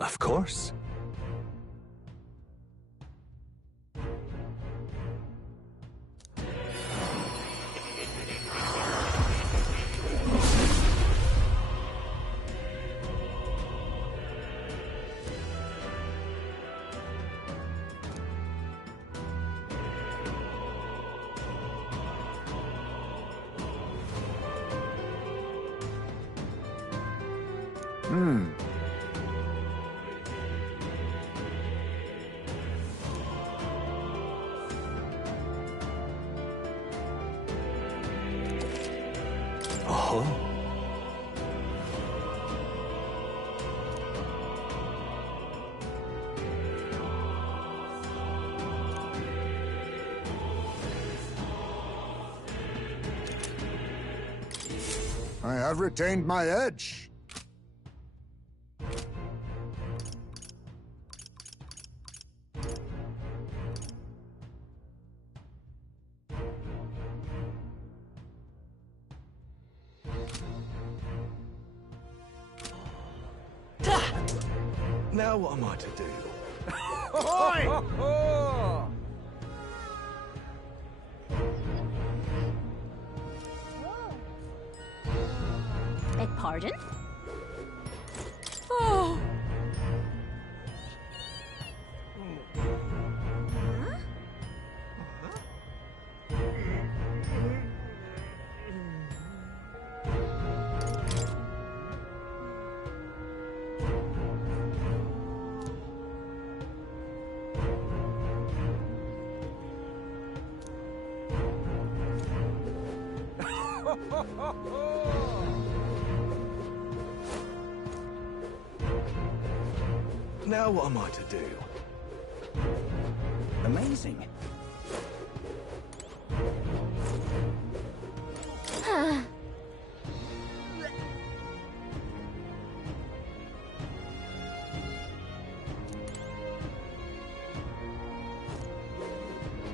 Of course. I have retained my edge. Now what am I to do? Beg pardon? Oh! Now what am I to do? Amazing.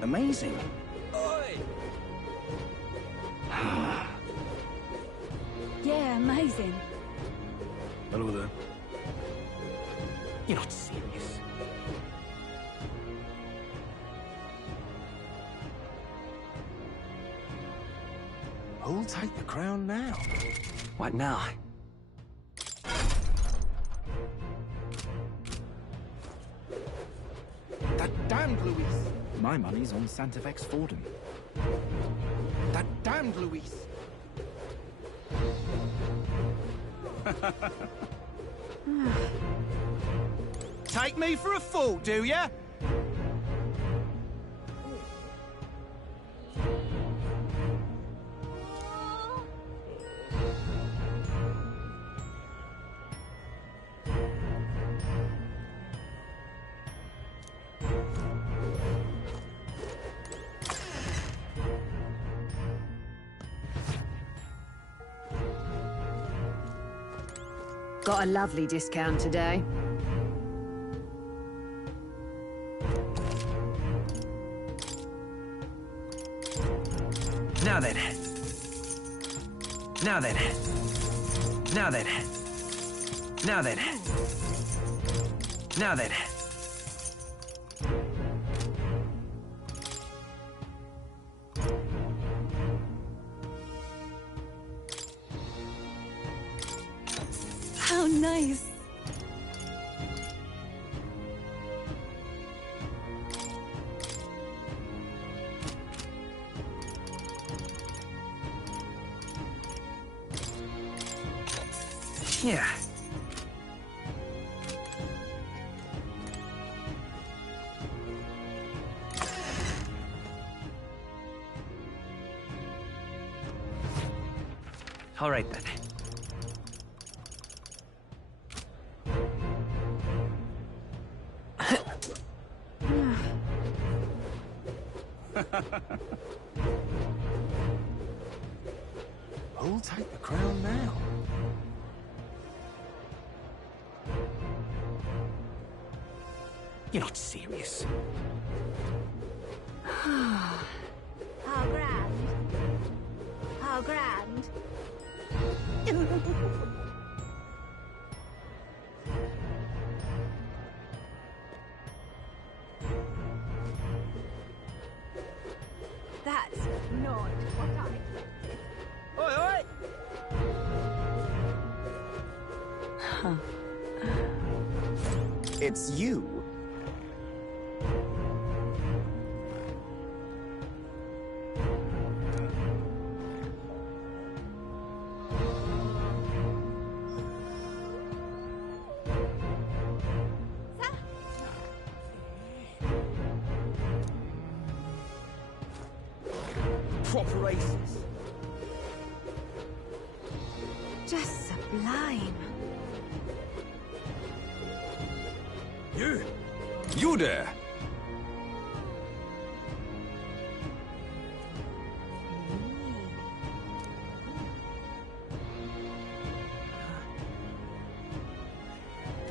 Amazing. Yeah, amazing. Hello there. You're not serious. Who'll take the crown now? What now? That damned Luis! My money's on Sanctifex Forden. That damned Luis! Take me for a fool, do ya? Got a lovely discount today. Now then. Now then. Now then. Now then. Now then. How nice. Yeah. All right then. Who'll take the crown now? You're not serious. How grand. How grand. That's not what I expected. Oi, oi! It's you. Proper races. Just sublime. You there!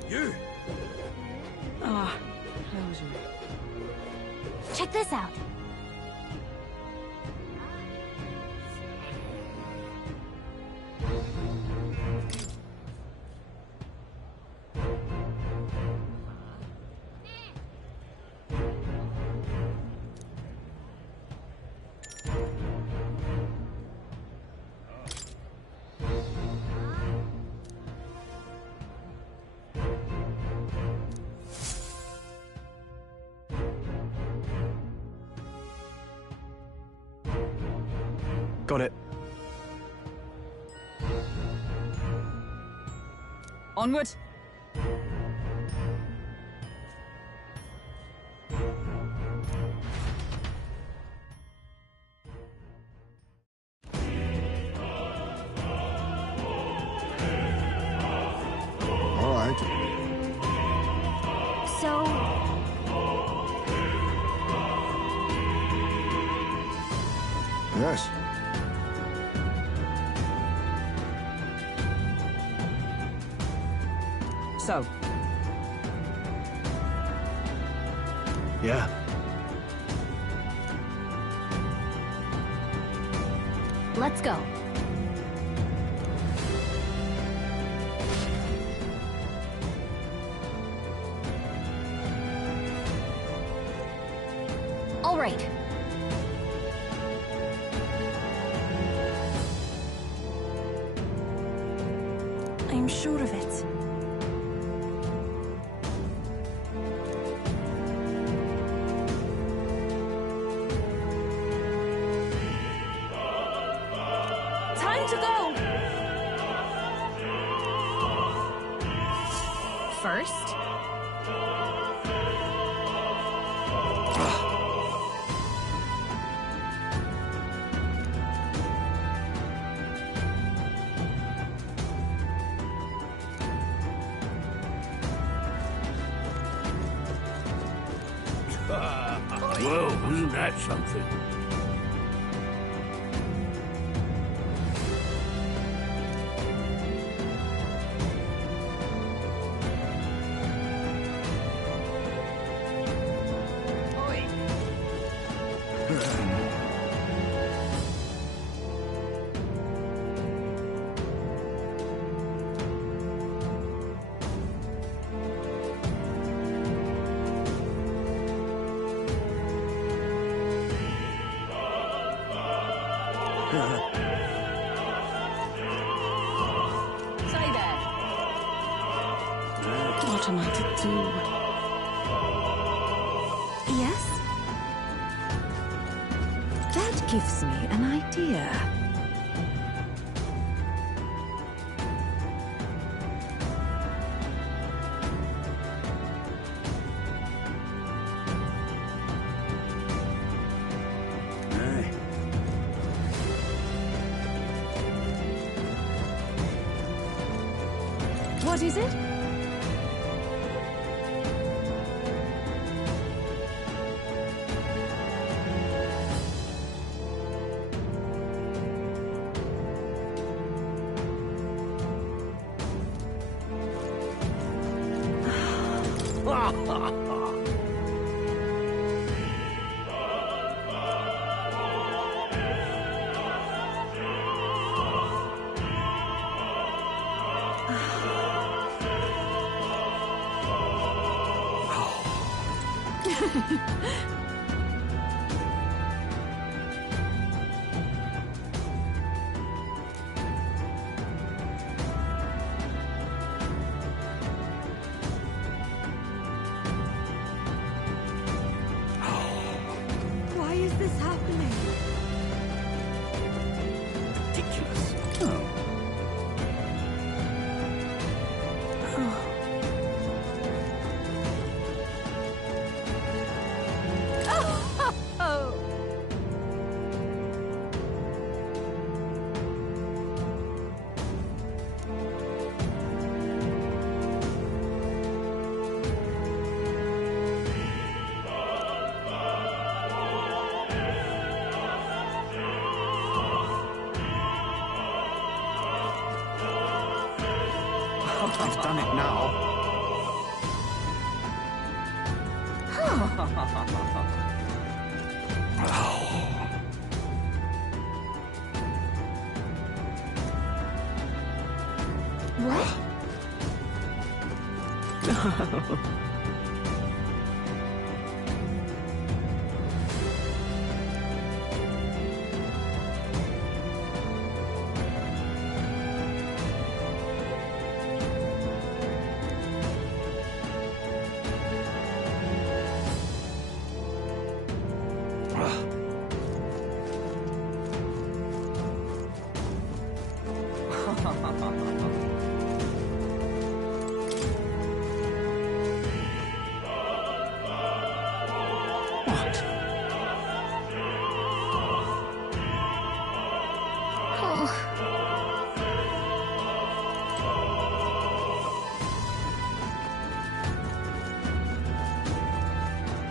You! Ah, closure. Check this out. Got it. Onward! All right. So... Yes. So, Yeah. let's go. All right. I'm sure of it. Time to go! First... Well, isn't that something? Say there. What am I to do? Yes? That gives me an idea. What is it? Why is this happening? Ridiculous. Oh. Oh! I've done it now. What?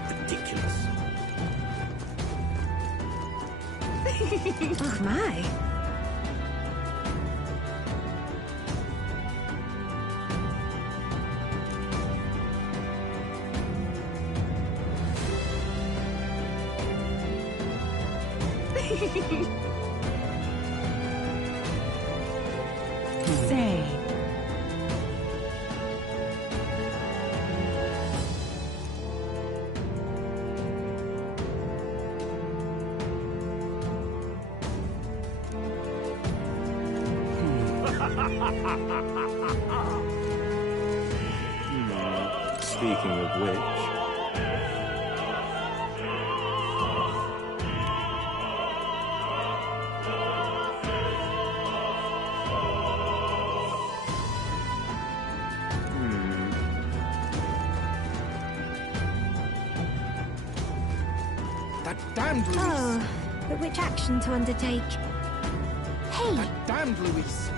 Ridiculous. Oh my. Say. Speaking of which... That damned Luis! Oh, but which action to undertake? Hey! That damned Luis!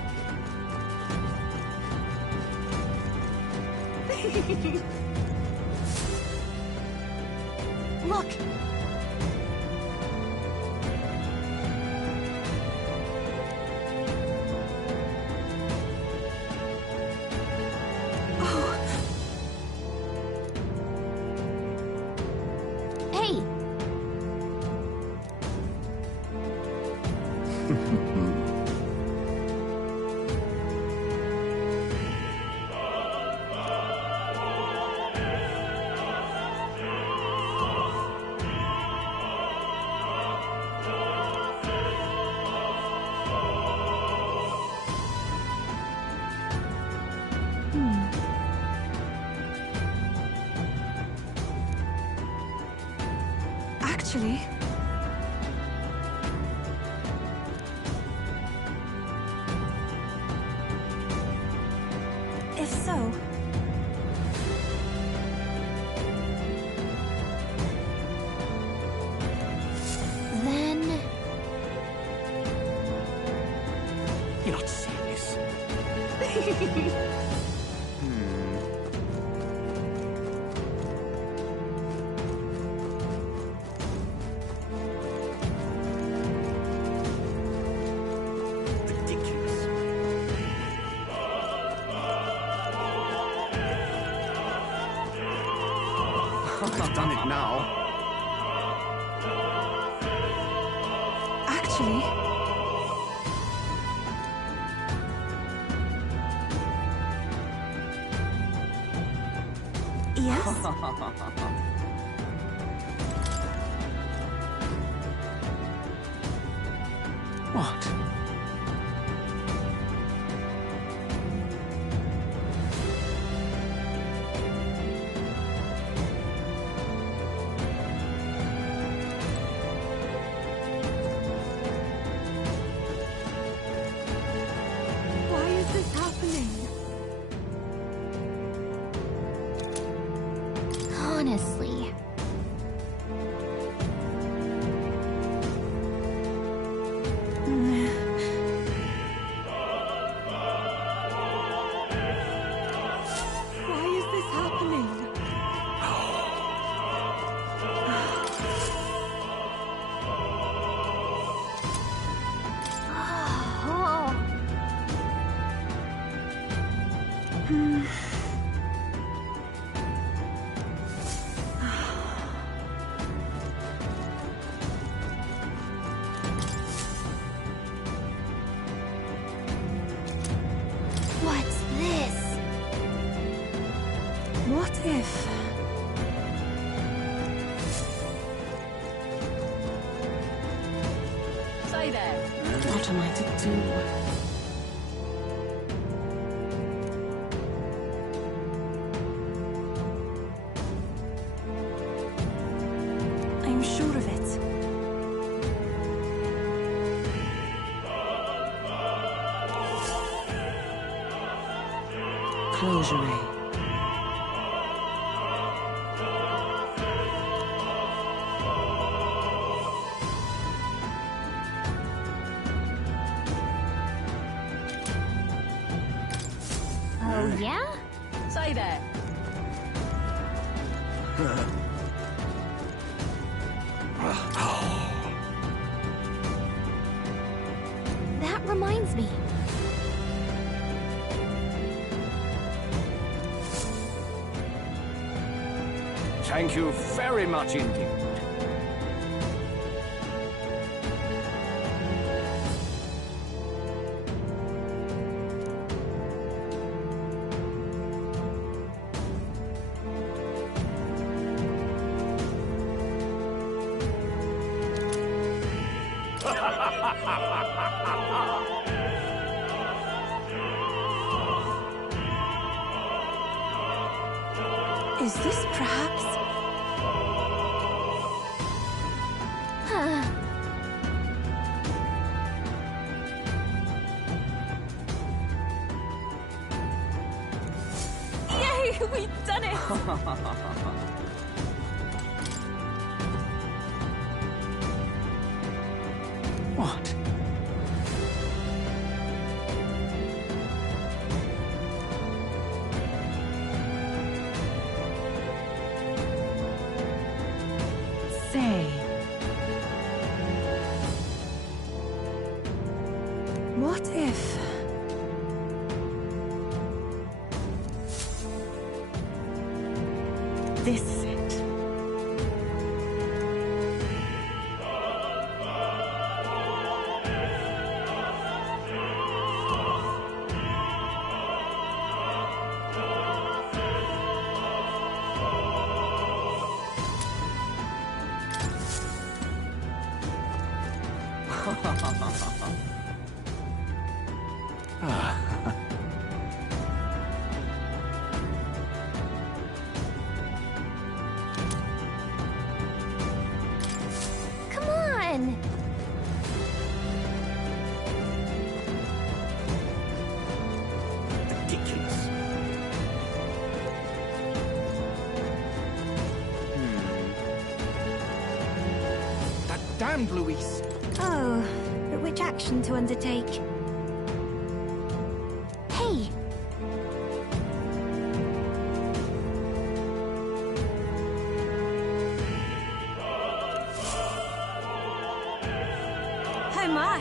Look! Hey! Actually... If so... Then... You're not serious. Ridiculous. I've done it now. Actually... Yes? What? Why is this happening? Honestly... Why is this happening? Oh. What if... Say there. What am I to do? I'm sure of it. Closure. Oh, yeah? Say there. That reminds me. Thank you very much indeed. Is this perhaps... Yay, we've done it! What? Say... What if... This is it. Come on! Ridiculous. That damned Luis! Oh, but which action to undertake? Hey! Oh my!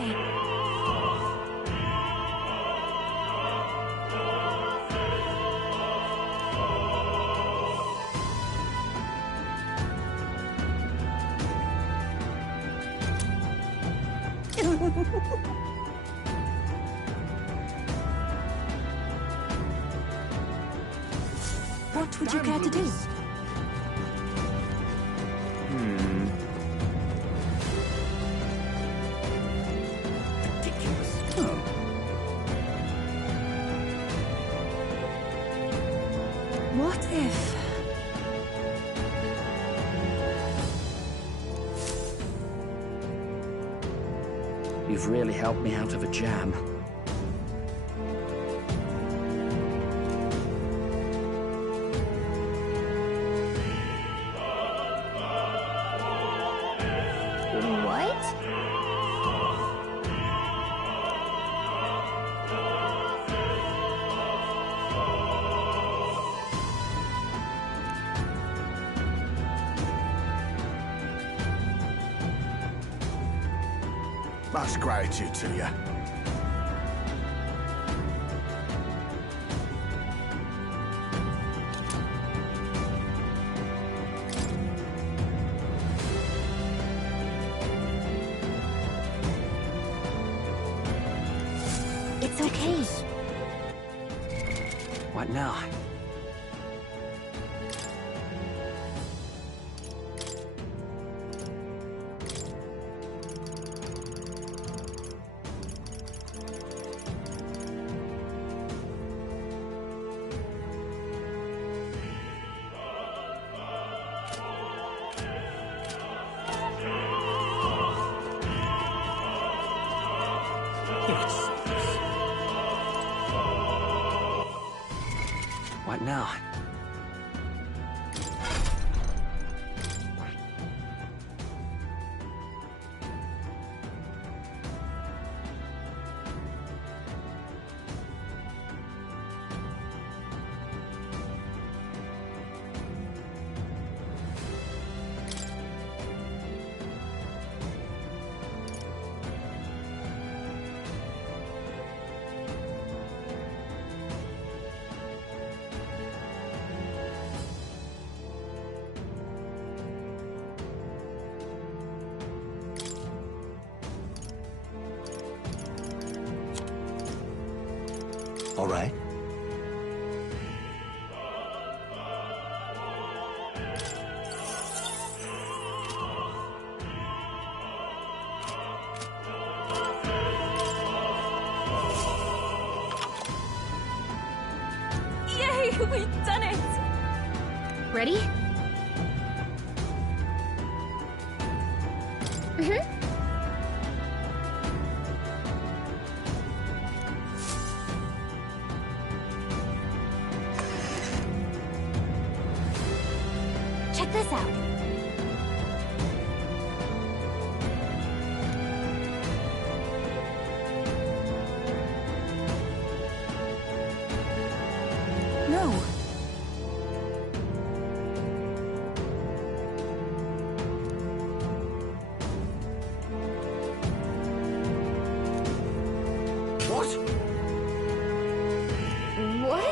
What would you care to do? Ridiculous. What if... You've really helped me out of a jam. What? Much gratitude to you. It's okay. What now? What now? All right. Yay! We've done it! Ready? Check this out. No. What? What?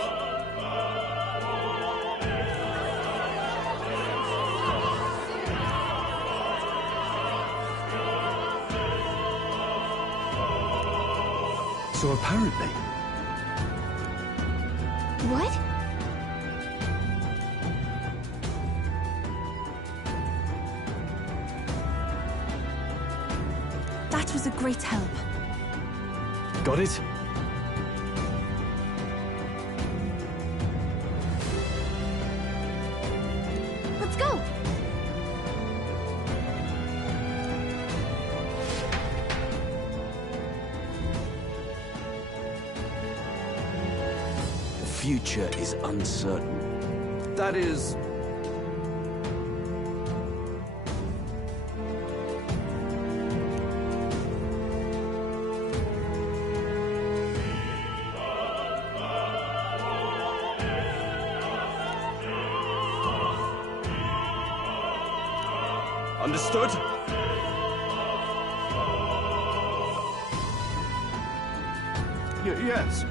So apparently, What? That was a great help. got it? Let's go! The future is uncertain. That is... Understood? Yes.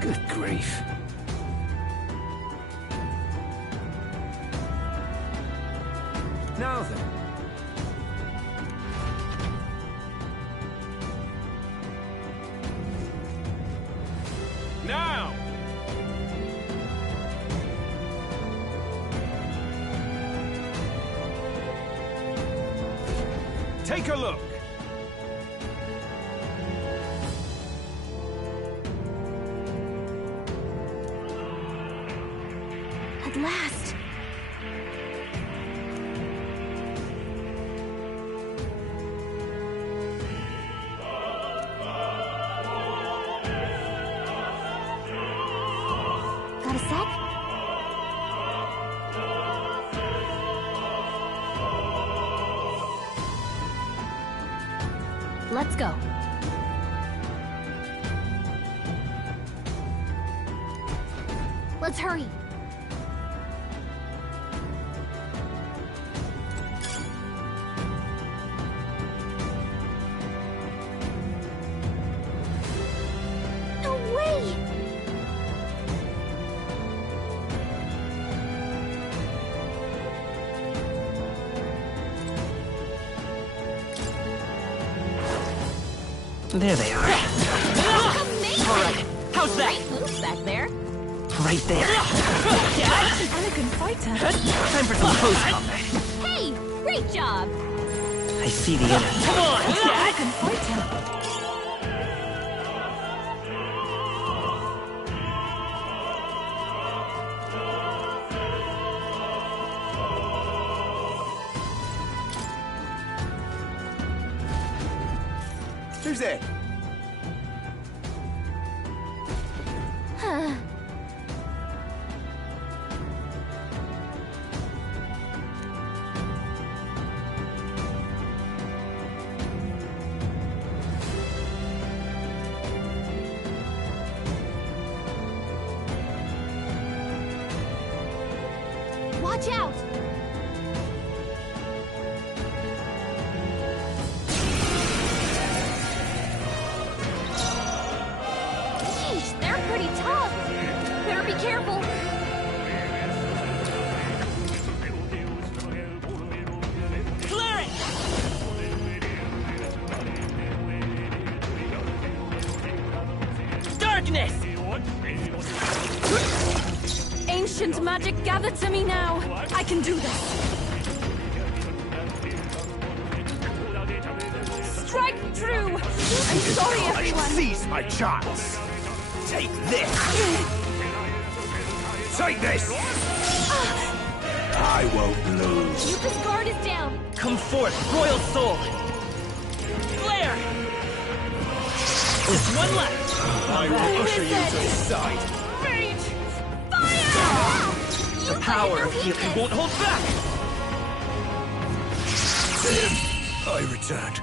Good grief. Now then. Now! Take a look. At last! Got a sec? Let's go. Let's hurry. No way! There they are. Amazing! All right, how's that? Nice moves back there. Right there. Elegant fighter. Time for some close combat. Hey! Great job! I see the enemy. Come on! Elegant fighter. Who's there? Watch out! Sheesh, they're pretty tough. Better be careful. Clear it! Darkness! Ancient magic, gather to me now. I can do this. Strike true! I'm sorry, everyone. Seize my chance! Take this! Take this! I won't lose. Yuka's guard is down. Come forth, royal soul! Flare! Just one left! I will usher you to his side. Rage! Fire! The power of healing won't hold back! I returned.